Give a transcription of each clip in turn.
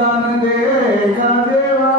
दान दे देवा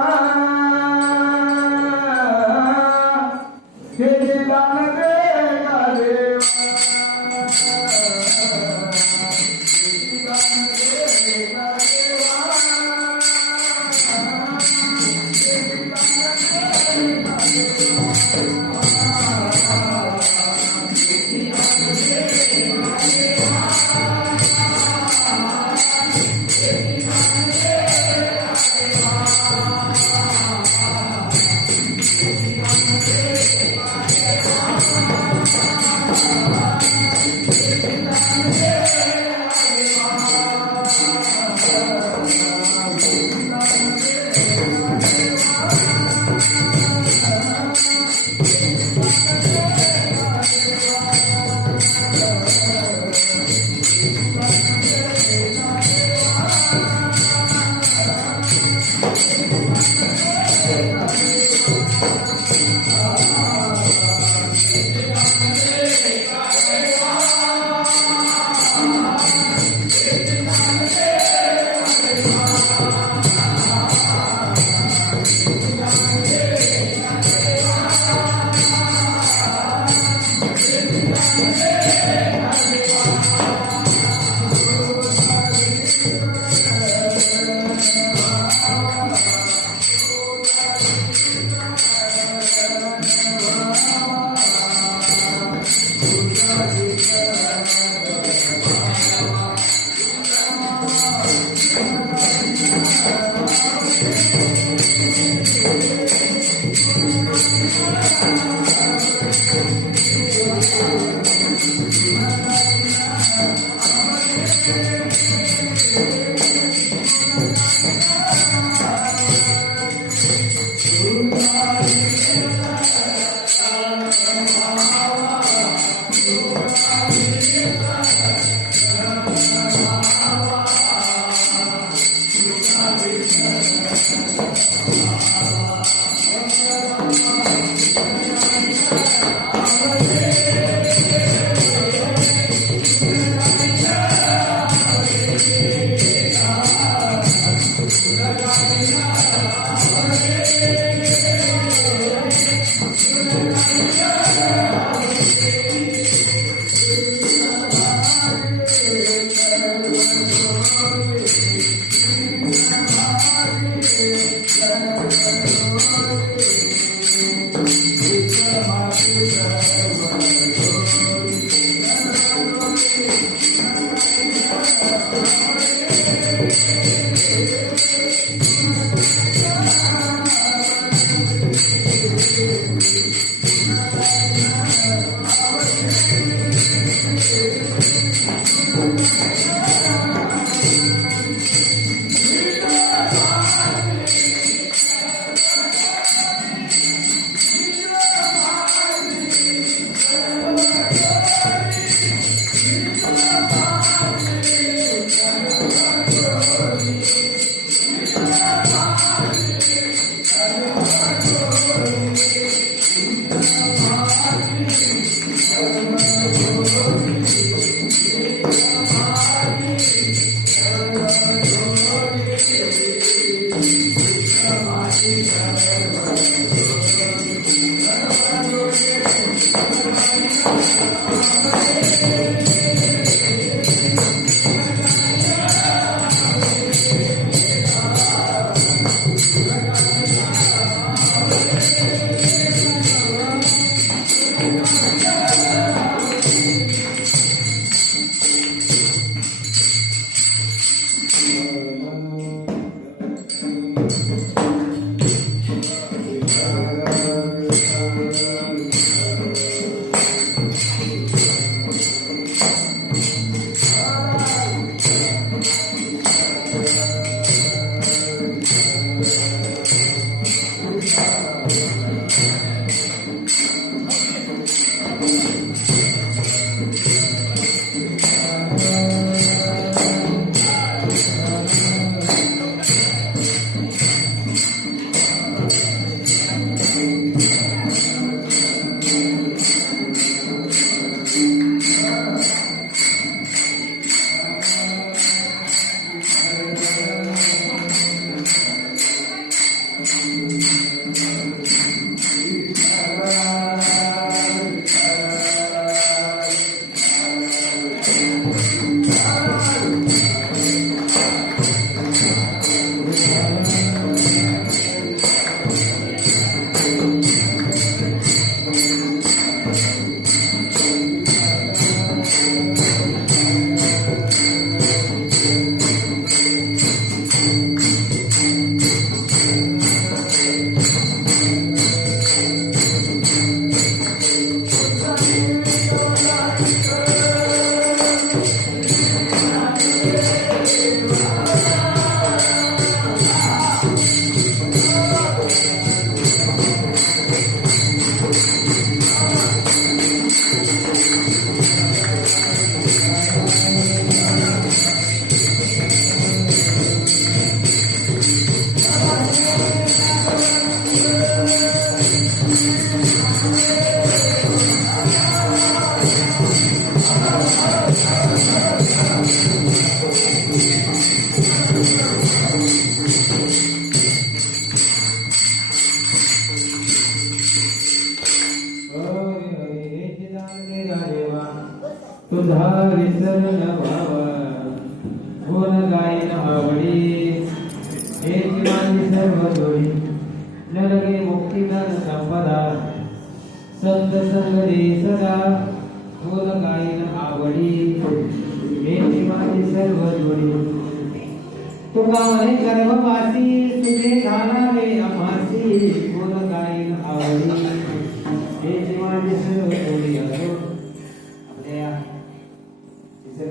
तुझा विसर न व्हावा गुण गायन आवडी हे जीवानी सर्व जोडी न लगे मुक्तीदान संपदा संत संग दे सदा गुण गायन आवडी हे जीवानी सर्व जोडी तुका म्हणे गर्भवासी तुझे घालावे आम्हासी गुण गायन आवडी हे जीवानी सर्व जोडी असो आपल्या इतर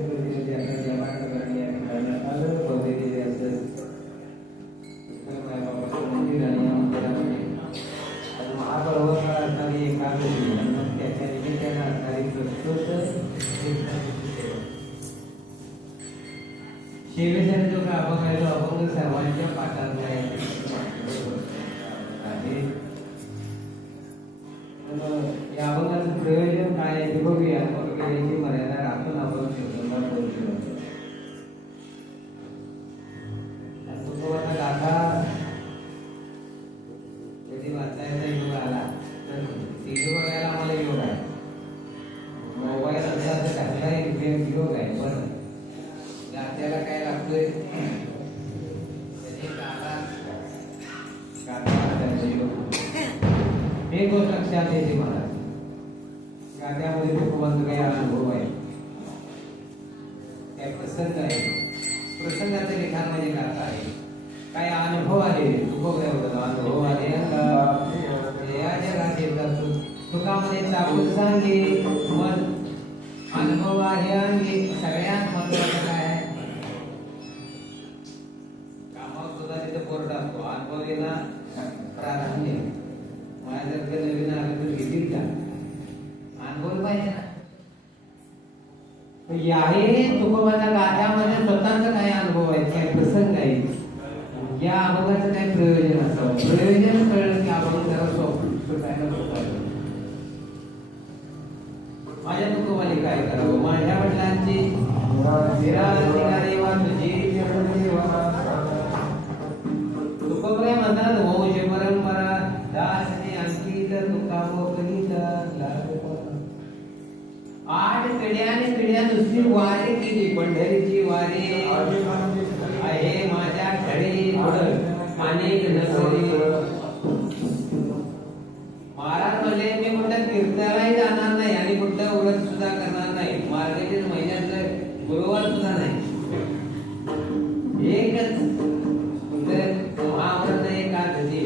शेवेसाठी जो का अभंग आहे तो अभंग सर्वांच्या पाठात आहे. या अभंगाचं प्रयोजन काय आहे ते बघूया. याची मर्यादा राखून आपण शोधून करू शकतो. तुकोबाचा गाथा कधी वाचायचा योग आला तर टीव्ही बघायला आम्हाला योग आहे. मोबाईल असला तर त्याचाही योग आहे. पण गात्याला काय लागतोय हे गोष्ट लक्षात येते मला. गात्यामध्ये तुकोबांचा काही अनुभव आहे, काय प्रसंग आहे. प्रसंगाचे लिखाण म्हणजे गाथा आहे. काय अनुभव आले तुकोबाबद्दल अनुभव आले या जगात येतात. तुकामध्ये चाकून सांगे मन अनुभव आहे. आणि सगळ्यात महत्वाचं काय आहे, कामावर सुद्धा तिथे बोर्ड असतो अनुभव येणं प्राधान्य. माझ्या जर नवीन आलं तर घेतील का, अनुभव पाहिजे ना. आहे तुकोबाच्या गाथ्यामध्ये स्वतःचा काय अनुभव आहे, काय प्रसंग आहे. या अनुभवाचं काय प्रयोजन असावं. प्रयोजन कळलं की आपण त्याला माझ्या तुकोबाने काय करावं. माझ्या वडिलांची तुकोबा म्हणतात वंश परंपरा दासने अंकित तुकाबो कलिता. 8 पिढ्याने पिढ्या नुसती वारी केली. पंढरीची वारी आहे माझ्या घरी अनेक नसरी. महाराज म्हणले मी कुठं कीर्तनालाही जाणार नाही आणि कुठं व्रत सुद्धा करणार नाही. मार्गशीर्ष महिन्यात गुरुवार सुद्धा नाही. एकच महाव्रत एकादशी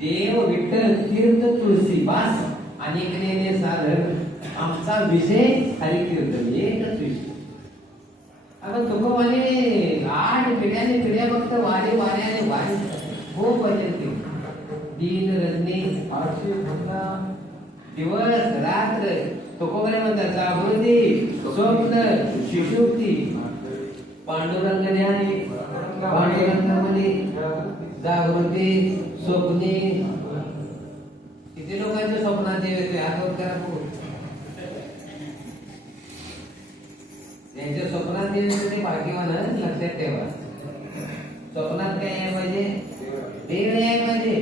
देव विठ्ठल तीर्थ तुळशी बास अनेकने साधन आमचा विषय हरी कीर्तन एकच विषय. आता तुकोबाने 8 पिढ्याने पिढ्या फक्त वारी वाऱ्याने वारी हो पर्यंत दिन रत्ने दिवस रात्र तुकोबाने म्हणतात जागृती स्वप्न शिशुक्ती पांडुरंग ज्ञानी. पांडुरंगामध्ये जागृती स्वप्ने किती लोकांच्या स्वप्नात येते आठवत करा. त्यांच्या स्वप्नात येते ते भाग्यवान लक्षात ठेवा. स्वप्नात काय आहे पाहिजे, देव आहे पाहिजे.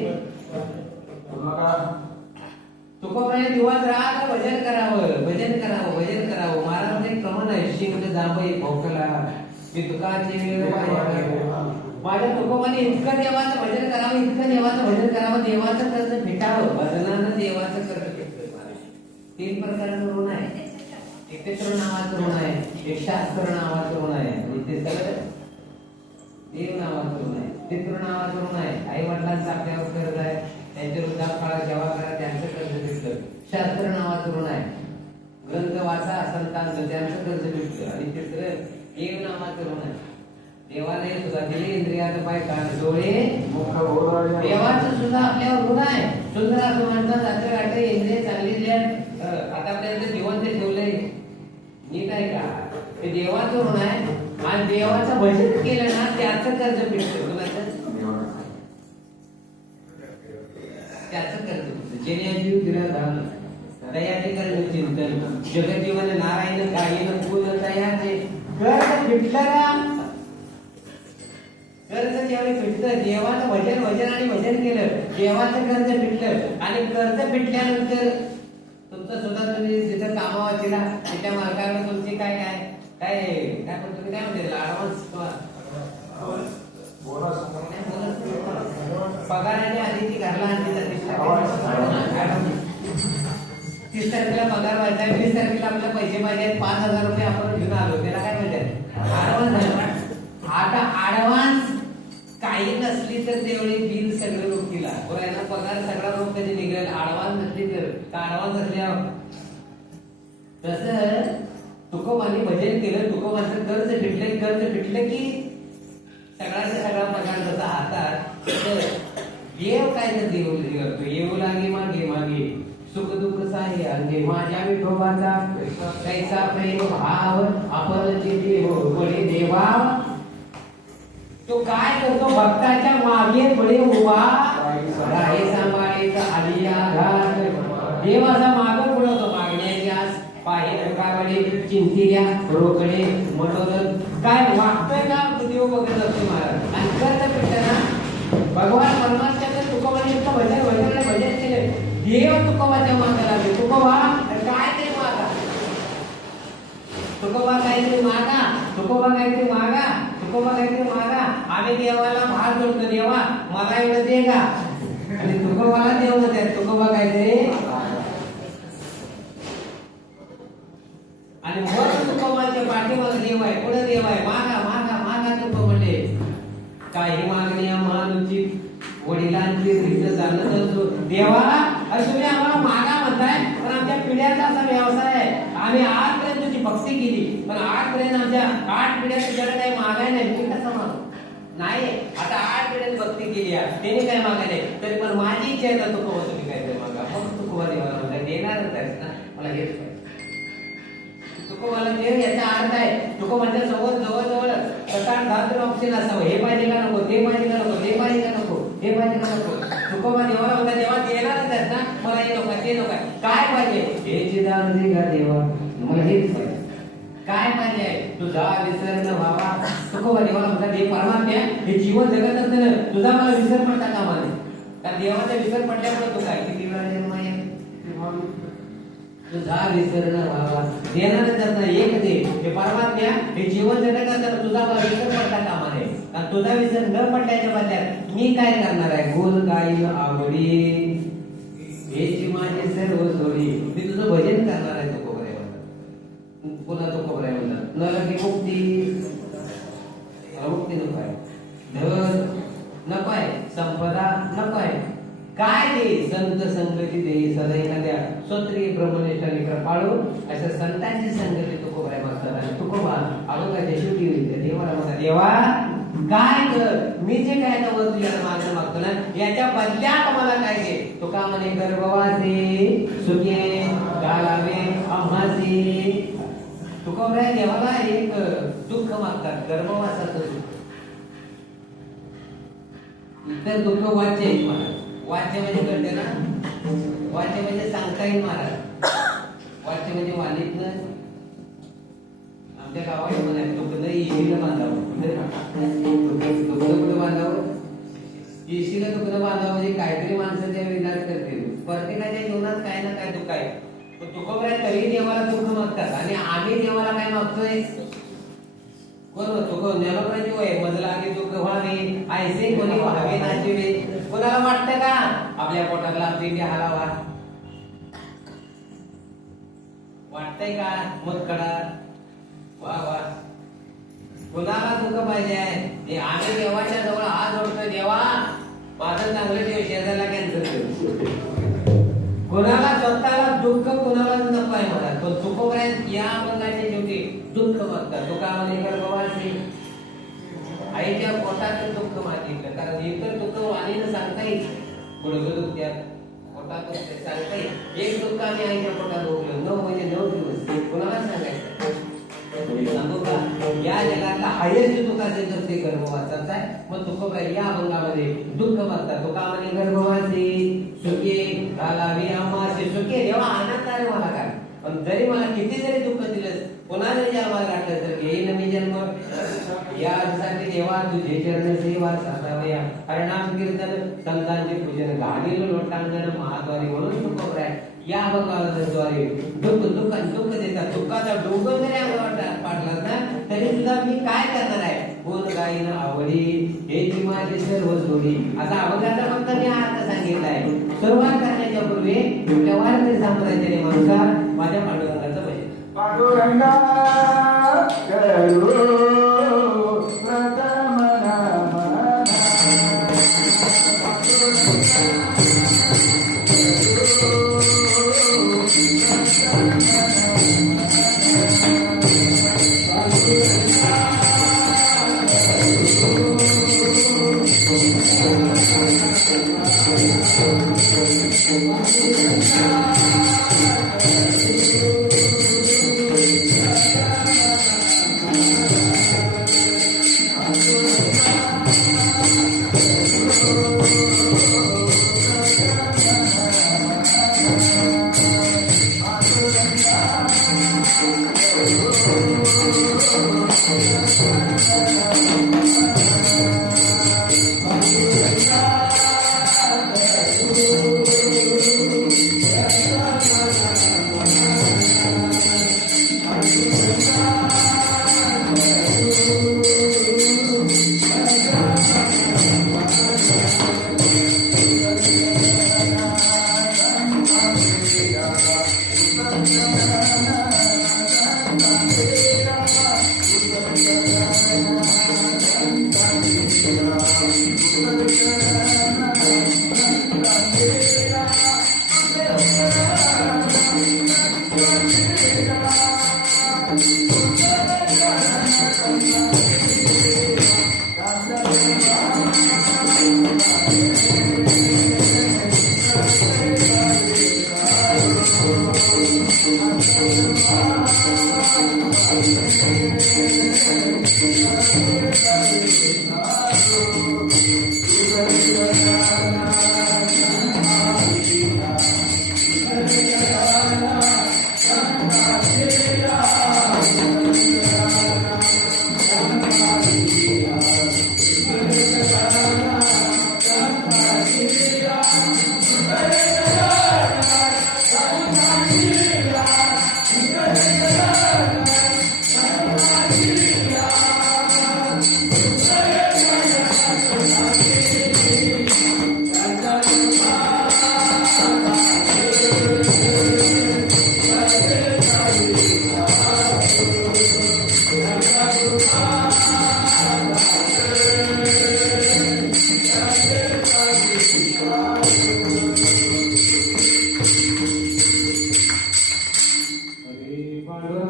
तुकोबाने दिवस रात्र भजन करावं भजन करावं भजन करावं. महाराज एक प्रमाण आहे शिंग जांभई भोकला मी तुकाची वेळ माझ्या तुकोबाने इतकं देवाचं भजन करावं इतकं देवाचं भजन करावं. देवाचं कर्ज फिटावं. भजनानं देवाचं कर्ज फिटतं. 3 प्रकारचं ऋण आहे. एकत्र नावाचं ऋण आहे, एक शास्त्र नावाचं ऋण आहे, इथे सगळं देव नावाचं ऋण आहे, पितृ नावाचं ऋण आहे. आई वडिलांचं आपल्यावर कर्ज आहे, त्यांच्या वृद्धापकाळात जेव्हा करा त्यांचं कर्ज फिटतं. शास्त्र नावाचं ऋण आहे, ग्रंथ वाचा संतांचं त्यांचं कर्ज फिटतं. आणि तिसरं देव नावाचं ऋण आहे. देवाने सुद्धा दिले इंद्रियाचं पाय कान डोळे देवाचं सुद्धा आपल्यावर ऋण आहे. सुंदर असं म्हणतात रात्र गाठे इंद्रिय चांगली आतापर्यंत जिवंत ठेवलंय नीट आहे का, ते देवाचं ऋण आहे. आणि देवाचं भजन केलं ना त्याचं कर्ज फिटतं. त्याचं कर्ज फिटतं. जेणे जीव दिला झालं तयाचे कर्ज चिंतन जगजीवन नारायण कायन पूर्ण तयाचे कर्ज फिटलं. कर्ज ज्यावेळी फिटतं देवाचं भजन आणि भजन केलं देवाचं कर्ज फिटलं. आणि कर्ज फिटल्यानंतर तुमचं सुद्धा तुम्ही जिथं कामावर दिला त्या मालकाला तुमची काय काय काय काय पण तुम्ही काय म्हणते ऍडव्हान्स पगाराने आधी ती घरला आणली जाते 30 तारखेला पगार व्हायचा 20 तारखेला आपल्याला पैसे पाहिजे 5,000 रुपये आपण घेऊन आलो त्याला काय म्हणतात आता ऍडव्हान्स काही नसली तर तेवढी बिल सगळे रोखीला बरोबर पगार सगळा रोख कधी निघेल ऍडव्हान्स नसली तर ऍडव्हान्स असल्यावर तसं तुकोबांनी भजन केलं तुकोबांचं कर्ज फिटलं की सगळा पगार जसा हातात देव काय तर देव करतो येऊ लागे मागे सुख दुःख साहे अंगे माझ्या विठोबाचा कैसा प्रेम भाव आपण देव बळे देवा तो काय करतो भक्ताच्या मागे पुढे उभा राहे सांभाळायचा आलिया घाट देवाचा मागे पुढवतो मागण्याची आस पाहे नकावडे चिंतिल्या रोकडे मनोरथ काय वागतोय का देव बघत असतो महाराज आणि कर्ज फिरताना भगवान परमात्म्याचं तुकोबाने भजन केले देव तुकोबाच्या मागे लागले तुकोबा काय तरी मागा तुकोबा काहीतरी मागा आम्ही देवाला भार जोडतो देवा मला एवढं दे का आणि तुकोबाला देव म्हणतात तुकोबा काहीतरी आणि मग तुकोबाच्या पाठीमागे देव आहे पुढे देव आहे मागा तुको म्हणले काही मागणी महानुचित वडिलांची रीत जाणत असतो देवा तुम्ही आम्हाला मागा म्हणताय पण आमच्या पिढ्याचा असा व्यवसाय आहे आम्ही आजपर्यंत तुझी भक्ती केली पण आजपर्यंत आमच्या 8 पिढ्या तुझ्याकडे काही मागाय नाही मी कसं मागू नाही आता 8 पिढ्यात भक्ती केली आहे त्याने काय मागायले तरी पण माझी इच्छा आहे तर तुकोबा तुम्ही काहीतरी मागा मग तुकोबा देवाला म्हणताय देणारच आहेस ना मला हेच पाहिजे तुकोबाला देव याचा अर्थ आहे तुकोबाच्या जवळ 7-8 ऑप्शन असावं हे पाहिजे का नको ते पाहिजे का नको ते पाहिजे का नको हे पाहिजे का नको तुकोबा देवाला म्हणता देवा देणारच आहेत ना मला हे नको ते नको काय पाहिजे हे चिदान दे का देवा मला हेच पाहिजे काय पाहिजे तुझा विसर न व्हावा तुकोबा देवाला म्हणता देव परमात्म्या हे जीवन जगत असताना तुझा मला विसर पडता कामा नये कारण देवाचा विसर पडल्यामुळे तू काय किती वेळा जन्म आहे तुझा विसर न व्हावा देणारच नाही एक दे हे परमात्म्या हे जीवन जगत असताना तुझा मला विसर पडता कामा नये कारण तुझा विसर न पडल्याच्या बदल्यात मी काय करणार आहे गोल गाईल आवडी हेची माझी सर्व सोडी मी तुझं भजन करणार आहे तुकोबराय म्हणतात पुन्हा तुकोबराय म्हणतात नरकी मुक्ती नको आहे धन नको आहे संपदा नको आहे काय दे संत संगती दे सदा एखाद्या स्वत्रिय ब्रह्मनिष्ठाने कृपाळू अशा संतांची संगती तुकोबराय मागतात आणि तुकोबा अभंगाच्या शेवटी देवाला म्हणा देवा काय कर मी जे काय तर तुझ्या मागणं मागतो ना याच्या बदल्यात मला काय दे तुका म्हणे गर्भवासी सुखे गालावे आम्हासी तुकोबराय देवाला एक दुःख मागतात गर्भवासाचं दुःख इतर दुःख वाच्य आहेत मला वाच्य म्हणजे कळते ना वाच्य म्हणजे सांगता येईल महाराज वाच्य म्हणजे वालीतनं आमच्या गावात म्हणाय दुखणं येशीला बांधावं कुठं बांधावं येशीला दुखणं बांधावं म्हणजे काहीतरी माणसं त्या विनाश करते प्रत्येकाच्या जीवनात काय ना काय दुःख आहे पण तुकोबराय तरी देवाला दुःख मागतात आणि आम्ही देवाला काय मागतोय कोण होतो ज्ञानोबराची वय मजला की दुःख व्हावे ऐसे कोणी व्हावे नाचीवे कोणाला वाटतं का आपल्या पोटातला पिंडी हलावा वाटतंय का मग कडा वा कोणाला दुःख पाहिजे ते आम्ही देवाच्या जवळ हात जोडतोय देवा माझं चांगलं देव शेजारला कॅन्सर कोणाला स्वतःला दुःख कोणाला नको आहे मला तो तुकोबराय या अभंगाच्या शेवटी दुःख बघतात तुका म्हणे गर्भवासी आईच्या पोटाचं दुःख मागितलं कारण इतर दुःख वाणीनं सांगता येईल गुडघं दुखत्यात पोटात दुखते सांगता येईल एक दुःख आम्ही आईच्या पोटात भोगलं 9 महिने 9 दिवस ते कोणाला सांगायचं सांगू का या जगातला हायेस्ट दुःख असेल तर ते गर्भवासाचा आहे मग तुकोबराय या अभंगामध्ये दुःख बघतात तुका म्हणे गर्भवासी सुखे घालावी आम्हासी सुखे देवा आनंद आहे मला काय पण जरी मला किती जरी दुःख दिलं पुन्हा जरी जन्माला घातलं तर घेईन मी जन्म यासाठी देवा तुझे चरण सेवा साधावया हरनाम कीर्तन संतांचे पूजन घालील लोटांगण महाद्वारी म्हणून तुकोबराय या अभंगाद्वारे दुःख देतात. दुःखाचा डोंगर जरी अंगावर पाडला ना तरी सुद्धा मी काय करणार आहे, कोण गाईन आवडी हे ती माझी सर्व जोडी. आता अभंगाचा फक्त मी अर्थ सांगितलाय. सुरुवात करण्याच्या पूर्वी त्या वारकरी संप्रदायाच्या नियमानुसार माझ्या पांडुरंगाचं भजन. पांडुरंगा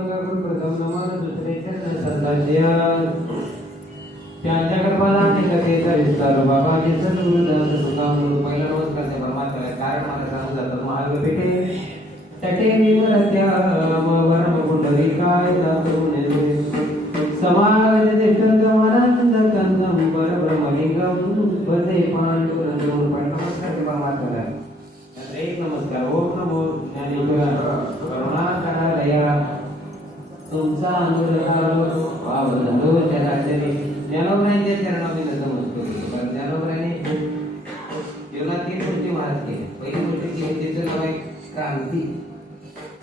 करू प्रथम नमन. त्यांच्या कल्पनाने कथेचा विस्तार बाबाजी पहिला रोज करते परमात्म्याला काय मला सांगून जातात. महाग पेटे तटे वरम कुंडली काय समाज आनंद कंदम परब्रह्मलिंगम वदे पांडुरंगम. नमस्कार परमात्म्याला. एक नमस्कार. ओम नमो ज्ञानेश्वरा करुणाकरालया तुमचा अनुग्रह वावधनो चराचरी. ज्ञानोबरायांच्या चरणामध्ये नतमस्तक. ज्ञानोबरायांनी जीवनात 3 गोष्टी महाराज केल्या. पहिली गोष्ट केली त्याचं नाव आहे क्रांती.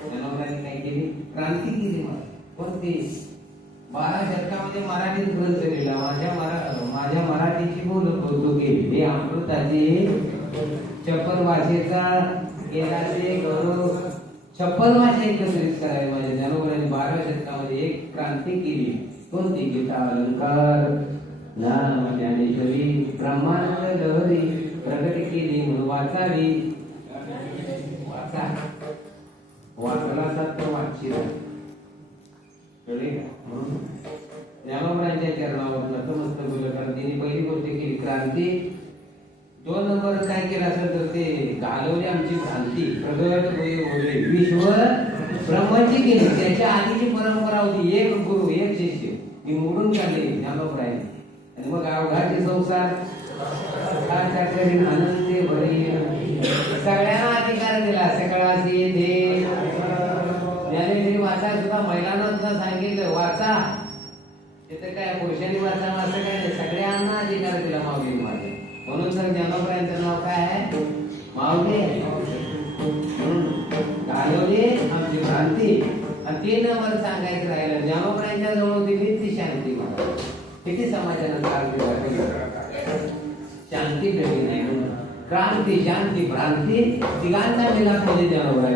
ज्ञानोबरायांनी काय केली? क्रांती केली महाराज. कोणती? 12 शतकामध्ये मराठीत ग्रंथ लिहिला. माझ्या मराठीची बोल कौतुक केली. हे अमृताची 56 भाषेचा केला ते गौरव. 56 भाषा एकत्रित करावी. माझ्या ज्ञानोबरांनी 12व्या शतकामध्ये एक क्रांती केली. कोणती? गीता अलंकार ज्ञान ज्ञानेश्वरी ब्रह्मानंद लहरी प्रगट केली म्हणून वाचावी. वाचला सत्य वाचिला. ज्ञानोबरांच्या चरणावर नतमस्तक बोललं. कारण तिने पहिली गोष्ट केली क्रांती. 2 नंबर काय केलं असेल तर ते घालवली आमची भ्रांती. प्रगट होईल विश्व ब्रह्माची केली. त्याच्या आधीची परंपरा होती एक गुरु एक शिष्य. ती मोडून काढली ज्ञानोबरांनी. आणि मग अवघाचे संसार आनंदे भरी सगळ्यांना अधिकार दिला. सकाळाची दे ज्ञानेश्वरी वाचा सुद्धा महिलांना सुद्धा सांगितलं वाचा. तिथं काय पुरुषांनी वाचा असं काय नाही. सगळ्यांना अधिकार दिला माऊली माझ्या. म्हणून सर ज्ञानोबरायांचं नाव काय आहे? माऊली. घालवली आमची भ्रांती. आणि ते न मला सांगायचं राहिलं, ज्ञानोबांच्या जवळ होती ती शांती. मला किती समाजानं त्रास दिला, शांती कधी नाही. क्रांती, शांती, भ्रांती तिघांचा मिलाप मध्ये ज्ञानोबा.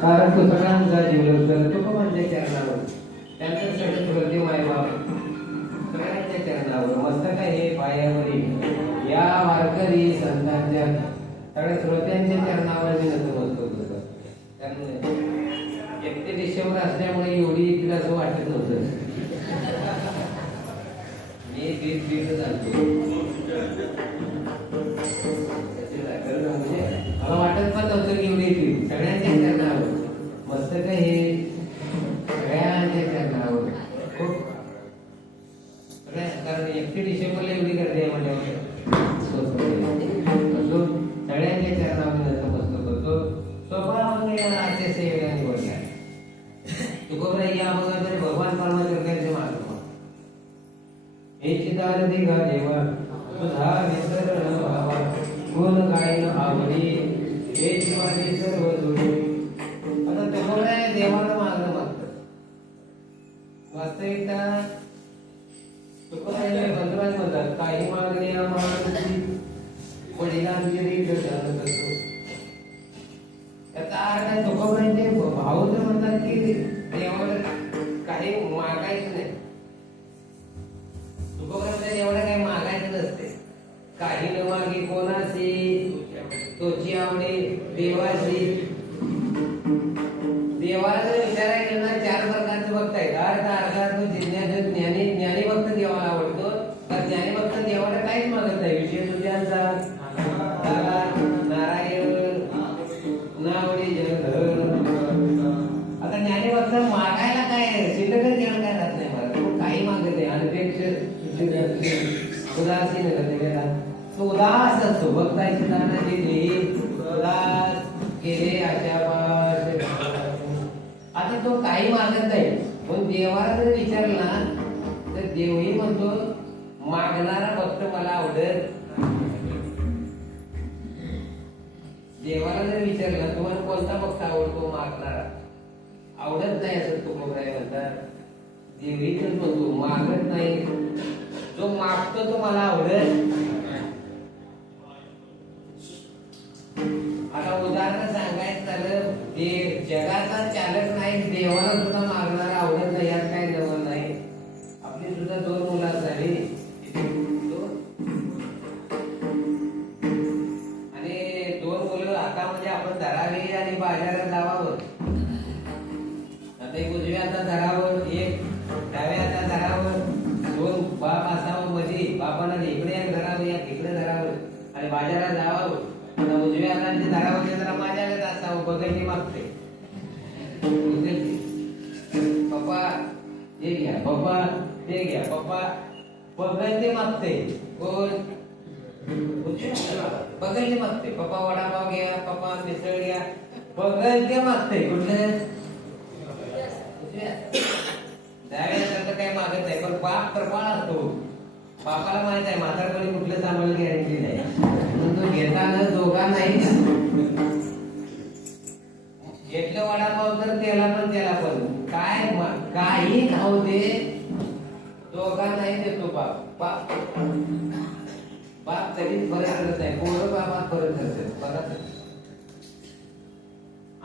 कारण तो सगळ्यांचा जीव तुकोबांच्या चरणावर, त्यांचं सगळं हृदय मायबाप सगळ्यांच्या चरणावर, मस्तक हे पायावरी या वारकरी संतांच्या सगळ्या श्रोत्यांच्या चरणावर मी नतमस्तक होतो. त्यामुळे 31 डिसेंबर असल्यामुळे एवढी इकडे असं वाटत नव्हतं. मी बीच जातो म्हणजे मला वाटत पण नव्हतं की एवढी येतील. सगळ्यांच्या चरणावर मस्तक हे सगळ्यांच्या चरणावर खूप कारण 31 डिसेंबरला एवढी गर्दी आहे म्हणजे सगळ्यांच्या चरणावर नतमस्तक होतो. स्वभावाने असे सेवेला निवडल्या तुकोबरा या अगोदर भगवान परमात्म्याचे मार्ग हे चितार दिघा देवा तुझा विसरण भावा गुण गायन आवडी हे माझे सर्व जोडी. आता तुकोबरा देवाला मागणं मागतात. वास्तविकता तुकोबरा बंधुराज म्हणतात, काही मागणे आम्हाला वडिलांची रीत जाणत असतो. त्याचा अर्थ तुकोबरांचे भाऊ तर म्हणतात की देवाला काही मागायचं नाही. तुकोबरांच्या देवाला काही मागायचं नसते. काही न मागे कोणाशी तोची आवडे देवाशी. देवाला जर विचारायला गेलं ना 4 प्रकारचे भक्त आहेत. अर्थात ज्ञानी भक्त देवाला आवडतो. तर ज्ञानी भक्त देवाला काहीच मागत नाही. विषय तुझ्यांचा नारायण नावडी जलधर. आता ज्ञानी भक्त मागायला काय शिल्लकच जेवण काय राहत नाही. मला तो काही मागत नाही. अनपेक्ष उदासीन तो उदास असतो. भक्ताची दानाची उदास केले आशावाद. आता तो काही मागत नाही. पण देवाला जर विचारला ना तर देवही म्हणतो मागणारा भक्त मला आवडत. देवाला जर विचारला तुम्हाला कोणता भक्त आवडतो, मागणारा आवडत नाही असं तुकोबरा म्हणतात. देवही तर म्हणतो मागत नाही. जो मागतो तो मला आवडत. आता उदाहरण सांगायचं झालं, ते जगाचा चालक नाही देवाला सुद्धा मागणारा आवडत नाही. यात काय जवळ नाही. आपली सुद्धा 2 मुलं झाली आणि 2 मुलं हातामध्ये आपण धरावी आणि बाजारात लावावं. आता एक उजव्या हातात धरावं, एक डाव्या हातात धरावं. 2 बाप असावं मध्ये. बापाला इकडे एक धरावं, एक इकडे धरावं आणि बाजारात जावावं. आता उजव्या हाताने धरावं ते जरा माझ्याकडे असावं. बघायची मागते पप्पा हे घ्या, पप्पा ते घ्या, पप्पा बघायचे मागते. कोण बघायचे मागते. पप्पा वडापाव घ्या, पप्पा मिसळ घ्या. बघायचे मागते कुठले त्यावेळेस काही मागत नाही. पण बाप कृपाळ असतो. बापाला माहित आहे म्हातारपणी कुठलं सामान गॅरंटी नाही. म्हणून तो घेताना दोघा नाही घेतलं वडापाव तर त्याला पण काय काही खाऊ दे दोघा नाही देतो बाप. बाप तरीच फरक करत नाही. पोरं बापात फरक करतात बघा.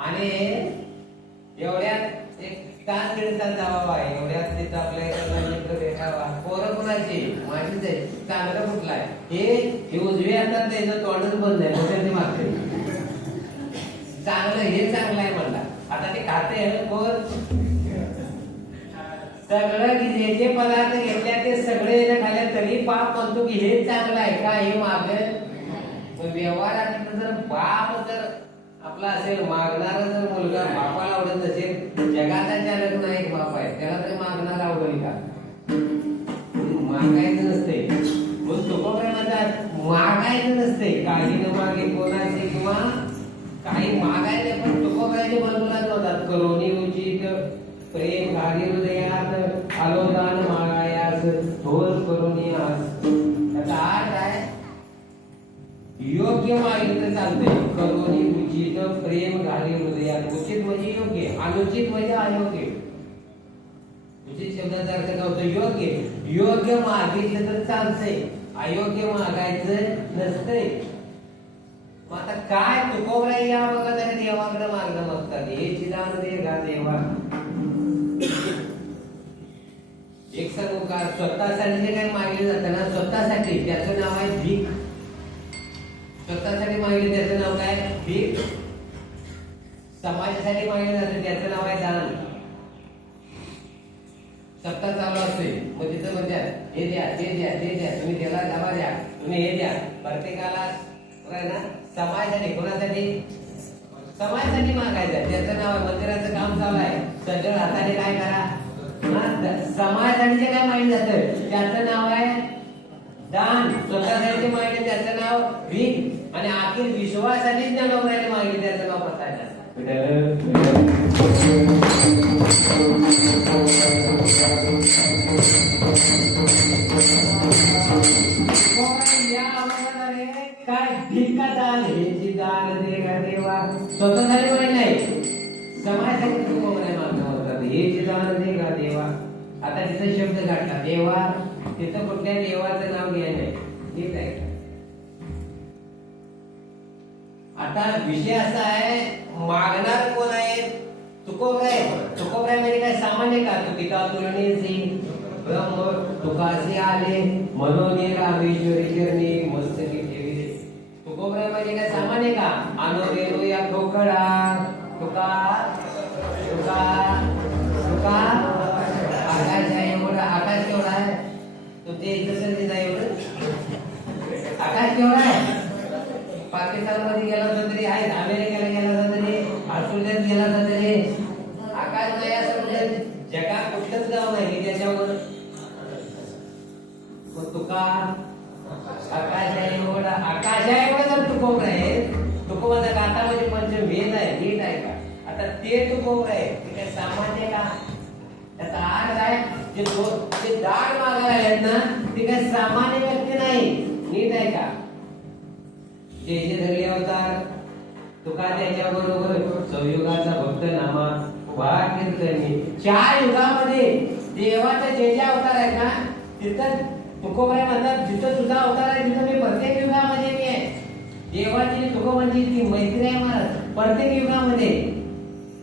आणि एवढ्यात एक तास दीड तास जावा आहे. एवढ्यात तिथं आपल्या मित्र भेटावा. पोरं कुणाची माझीच आहे. चांगलं कुठलं आहे हे उजवे हातात त्याचं तोंडच बंद आहे. त्याच्याने मागते चांगलं हे चांगलं आहे म्हणला. आता ते खाते कोण सगळं जे जे पदार्थ घेतल्या ते सगळे खाल्ल्या तरी बाप म्हणतो की हे चांगलं आहे का हे मागत. व्यवहारात जर बाप जर आपला असेल मागणारा जर मुलगा बापाला आवडत असेल, जगाचा चालक नाही बाप आहे त्याला तर मागणारा आवडेल का. मागायचं नसते. मग तुकोबरा म्हणतात मागायचं नसते. काही न मागे कोणाचे काही मागायला पण तुकोबाईच्या बाजूलाच होतात. करोनी उचित प्रेम घाली हृदयात आलो दान मागायास थोर करोनी आस. याचा अर्थ आहे योग्य मागितलं तर चालतंय. करोनी उचित प्रेम घाली हृदयात. उचित म्हणजे योग्य, अनुचित म्हणजे अयोग्य. उचित शब्दाचा अर्थ काय होतो? योग्य. योग्य मागितलं तर चालतंय, अयोग्य मागायचं नसतंय. मग आता काय तुकोबाई या बघा तरी देवाकडे मागणं मागतात. हे चिदान दे गा देवा. एक सांगू का, स्वतःसाठी जे काही मागले जातं ना, स्वतःसाठी त्याचं नाव आहे भीक. स्वतःसाठी मागले त्याचं नाव काय? भीक. समाजासाठी मागले जाते त्याचं नाव आहे दान. सत्ता चालू असते मग तिथं म्हणतात हे द्या ते द्या ते द्या, तुम्ही त्याला डबा द्या, तुम्ही हे द्या. प्रत्येकाला ना समाजासाठी, कोणासाठी? समाजासाठी मागायचं. त्याचं नाव आहे, मंदिराचं काम चालू आहे, सगळं हाताने काय करा. समाजासाठी जे काय मागितलं जातं त्याचं नाव आहे दान. स्वतःसाठी मागितलं त्याचं नाव भीक. आणि आखिर विश्वासाने ज्ञानोबराने मागितलं त्याचं नाव प्रसाद. काय भिक्का दान, हे दान दे गा देवा. स्वतःसाठी मागितलं नाही, समाजासाठी तुकोबाई मागणं होतात. हे दान दे गा देवा. आता तिथं शब्द काढला देवा, तिथं कुठल्या देवाचं नाव घ्यायला नाही. ठीक आहे. आता विषय असा आहे, मागणार कोण आहे? तुकोबाई. तुकोबाई म्हणजे काय सामान्य का? तुकिता तुलनेची ब्रह्म तुकासी आले मनोनी रामेश्वरी चरणी मस्तकी ठेविले. तुकोबाई म्हणजे काय सामान्य का? आनो गेलो या ठोकळा तुका तुका तुका. आकाश आहे एवढं. आकाश केवढा आहे? तुमच्या इथं दिसत एवढं आकाश केवढा आहे? पाकिस्तान मध्ये गेला होता तरी आहे, अमेरिकेला गेला होता तरी, ऑस्ट्रेलियात गेला होता तरी आकाश नाही असं म्हणजे जगात कुठलंच गाव नाही की त्याच्यावर. मग तुका आकाश आहे एवढा. आकाश आहे एवढं जर तुकोबाई आहे. तुकोबाचा गाथा म्हणजे पंचभेद आहे, नीट आहे का? आता ते तुकोबाई आहे ते काय सामान्य का? त्याचा अर्थ आहे जे दान मागायला आहेत ना ते काय सामान्य व्यक्ती नाही. नीट आहे का? जे धरले अवतार तुका त्याच्याबरोबर संयुगाचा भक्त नामा कीर्तनी. 4 युगामध्ये देवाचे जे अवतार आहेत ना तिथं तुकोबाई म्हणतात जिथं तुझा अवतार आहे तिथं मी प्रत्येक युगामध्ये मी आहे. देवाची तुकोबांची ती मैत्री आहे महाराज प्रत्येक युगामध्ये.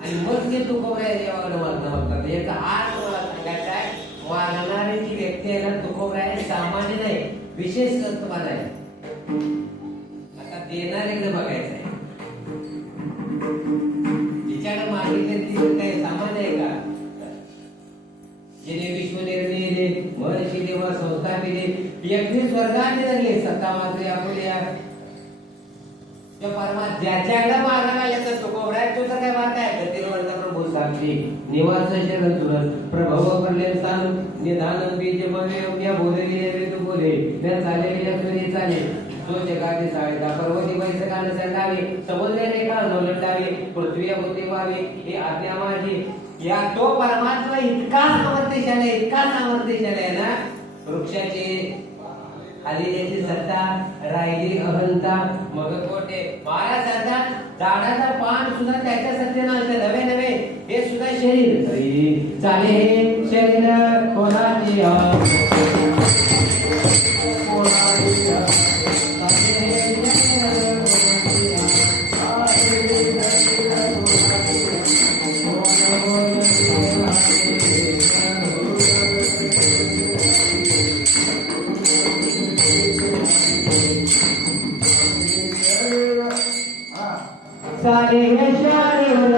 आणि मग ते तुकोबाई देवाकडे मागणं मागतात. याचा अर्थ मला सांगायचा आहे, मागणारी व्यक्ती आहे ना तुकोबाई सामान्य नाही, विशेष तत्वान आहे. देणाऱ्याकडे बघायचं आहे. जिच्याकडे मागितले ती काही सामान्य आहे का? जिने विश्व निर्मिले महर्षी देवा संस्थापिले 21 वर्गाने धरले सत्ता मात्र आपल्या परमात्मा ज्याच्याकडे मागायला आले तर तुकोबाई तो तर काय बात आहे. तिरुवनंत प्रभू साक्षी निवास शरण तुरंत प्रभव करले स्थान निधान बीज मव्य बोलले वेद बोले त्या चालेले अक्षरी चाले. जो जगाचे साळेदा पर्वती वैसकाने संडावे समुद्र रेखा नोलंडावे पृथ्वी होते व्हावे ही आज्ञा माझी. या तो परमात्मा इतका सामर्थ्यशाली आहे ना. वृक्षाचे खाली त्याची सत्ता राहिली अहंता मग कोटे. महाराज सांगतात झाडाचा पान सुद्धा त्याच्या सत्तेनं आलं. नवे हे सुद्धा शरीर चाले हे शरीर कोणाचे सारे शरीर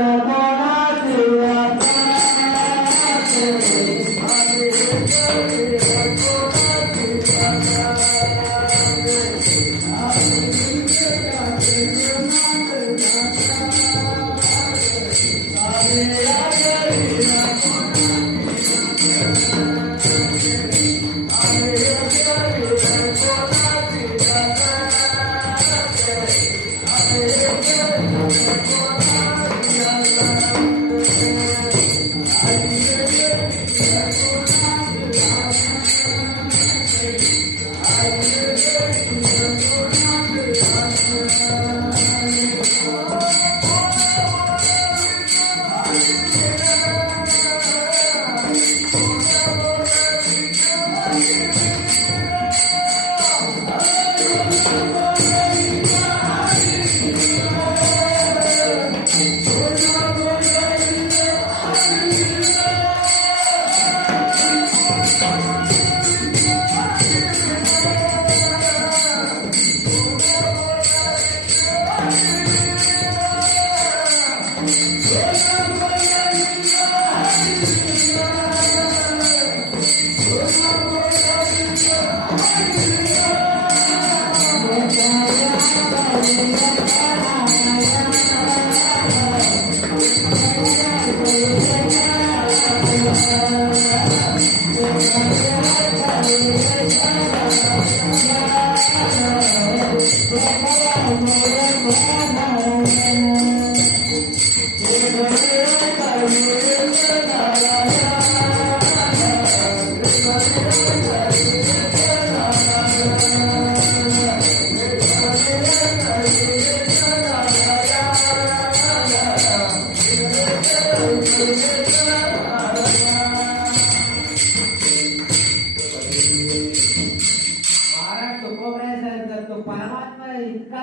परमात्मा इतका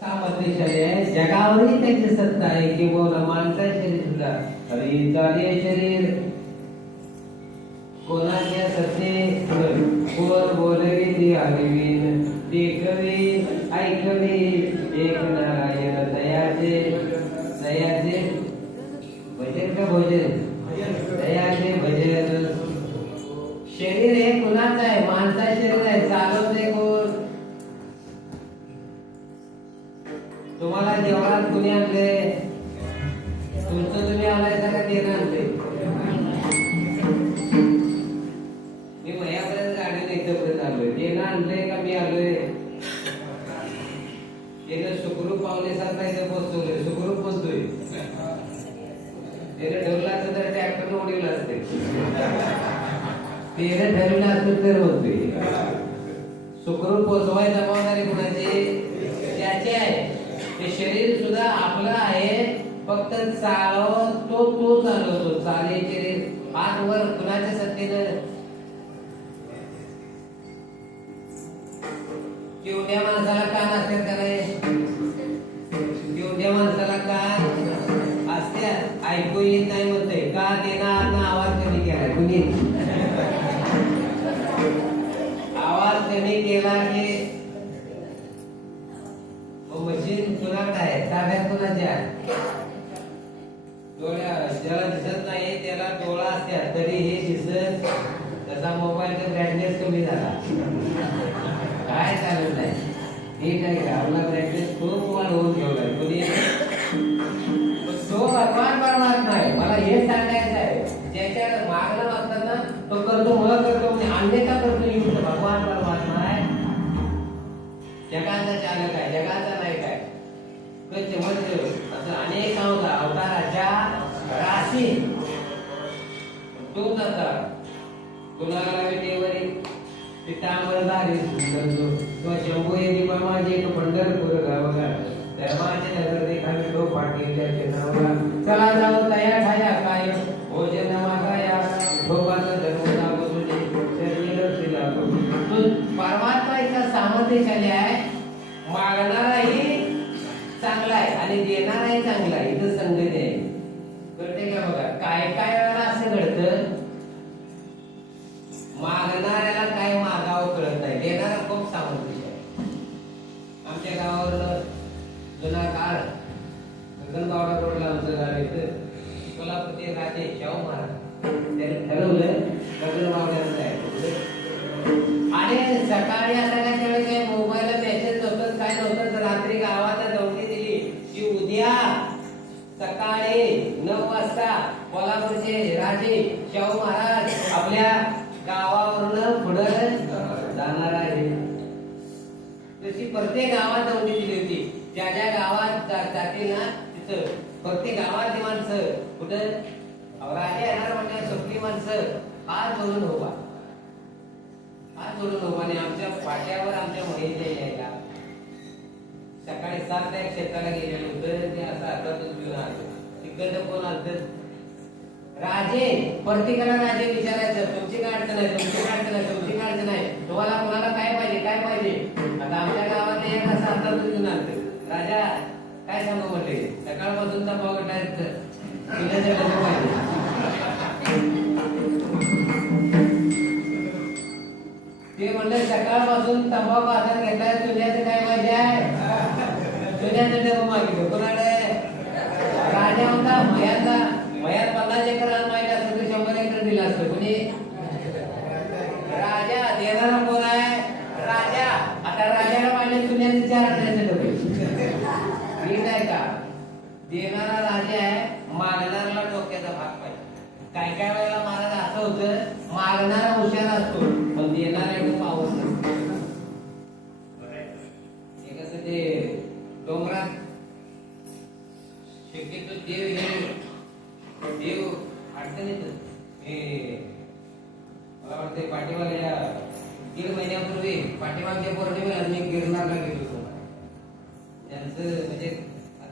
सामर्थ्यशाली आहे, जगावरही त्याची सत्ता आहे की बोला माणसा शरीर सुद्धा अरे चाले शरीर कोणाच्या सत्ते कोण बोलवे ते हरिवीन देखवे ऐकवे एक नारायण दयाचे दयाचे भजन का भोजन दयाचे भजन. शरीर हे कुणाचं आहे? माणसा शरीर आहे, चालवते कोण? तुम्हाला देवळात कुणी आणले? तुमचं तुम्ही आलायचा का ते आणले? मी मयापर्यंत गाडीने इथपर्यंत आलोय, ते ना आणलंय का मी आलोय? त्यानं सुखरूप पावलेसारखा इथं पोहोचवलंय, सुखरूप पोहोचतोय. त्याने ठरवलं असतं तर ट्रॅक्टर उडील असते, त्याने ठरवलं असतं तर होतोय. सुखरूप पोहोचवायची जबाबदारी कुणाची? त्याची आहे. ते शरीर सुद्धा आपलं आहे, फक्त तो चालवतो. चाले शरीर हात वर कुणाच्या सत्तेनं? केवढ्या माणसाला कान असतात का नाही? केवढ्या माणसाला कान असतात, ऐकू येत नाही म्हणते का? देणार आवाज कमी केला कुणी? आवाज कमी केला की मशीन कुणाकडे आहे? ताब्यात कुणाच्या? डोळ्या ज्याला दिसत नाही त्याला डोळा असतात तरी हे दिसत. तसा मोबाईलचा ब्राईटनेस कमी झाला, काय चालत नाही. ठीक आहे का? आपला ब्राईटनेस खूप वाढवून ठेवलाय कोणी? तो भगवान परमात्मा आहे. मला हे सांगायचं आहे, ज्याच्या मागणं मागतात ना तो करतो, मला करतो म्हणजे अन्यथा करतो. युक्त भगवान परमात्मा आहे, जगाचा चालक आहे, जगाचा नाही काय. असं अनेक अवताराच्या राशी तोच आता कुणाला विटेवरी पितांबरधारी सुंदर किंवा शंभू येते माझे एक पंढरपूर गावला धर्माचे नगर देखावे तो पाटीलच्या चिन्हावला. चला जाऊ तया ठाया काय भोजन मागाया भोगाचा धर्मदा बसुने शरीर शिला. तो परमात्मा इतका सामर्थ्यशाली आहे, मागणाराही चांगला आहे आणि देणाराही चांगला आहे. इथं संगती आहे. कळते का? बघा काय काय वेळेला असं घडतं, मागणाऱ्याला काय मागावं कळत नाही, देणारा खूप सामर्थ्य आहे. आमच्या गावावर जुना काळ गगनबावडा रोडला आमचं गाव येतं. कोल्हापूरचे राजे शाहू महाराज त्यांनी ठरवलं गगनबावड्याला जायचं. आणि सकाळी असायच्या वेळी काही मोबाईलला मेसेज नव्हतं, काय नव्हतं. तर रात्री गावाला दौंडी दिली की उद्या सकाळी 9 वाजता कोल्हापूरचे राजे शाहू महाराज आपल्या गावावरून पुढे जाणार आहे. तशी प्रत्येक गावात दौंडी दिली होती. ज्या ज्या गावात जातील ना तिथं प्रत्येक गावातली माणसं कुठं राजा येणार म्हणजे सगळी माणसं हात जोडून उभा, हात जोडून उभा. आणि आमच्या पाट्यावर आमच्या महिला यायला सकाळी 7 ला एक शेताला गेलेलं होतं. ते असं हातातून घेऊन आलं. तिकडं कोण आलं? राजे. प्रत्येकाला राजे विचारायचं तुमची काय अडचण आहे, तुमची काय अडचण आहे, तुमची काय अडचण आहे, तुम्हाला कोणाला काय पाहिजे, काय पाहिजे. आता आमच्या गावात एक असं हातातून घेऊन आलं. राजा काय सांगू म्हटले, सकाळपासून तंबाखू टाकायचं पाहिजे. ते म्हणले सकाळपासून तंबाखू हातात घेतलाय, चुन्याचं काय पाहिजे आहे? चुन्याचं डबं मागितलं. कोणाकडे? राजा होता मयाचा. मयात 50 एकर माहिती असतं तर 100 एकर दिलं असतं. कोणी? राजा. देणारा कोण आहे? राजा. आता राजाला पाहिजे चुन्याचे 4 आठवड्याचे डबे. ठीक आहे का? देणारा राजा आहे, मागणाऱ्याला डोक्याचा भाग पाहिजे. काय काय वेळेला महाराज असं होतं, मागणारा हुशार असतो पण देणारा एकदम पाऊस नसतो. ते डोंगरात शक्यतो देव अडचणीत हे मला वाटते पाठीमागल्या 1.5 महिन्यापूर्वी पाठीमागच्या पौर्णिमेला मी गिरनारला गेलो होतो. त्यांचं म्हणजे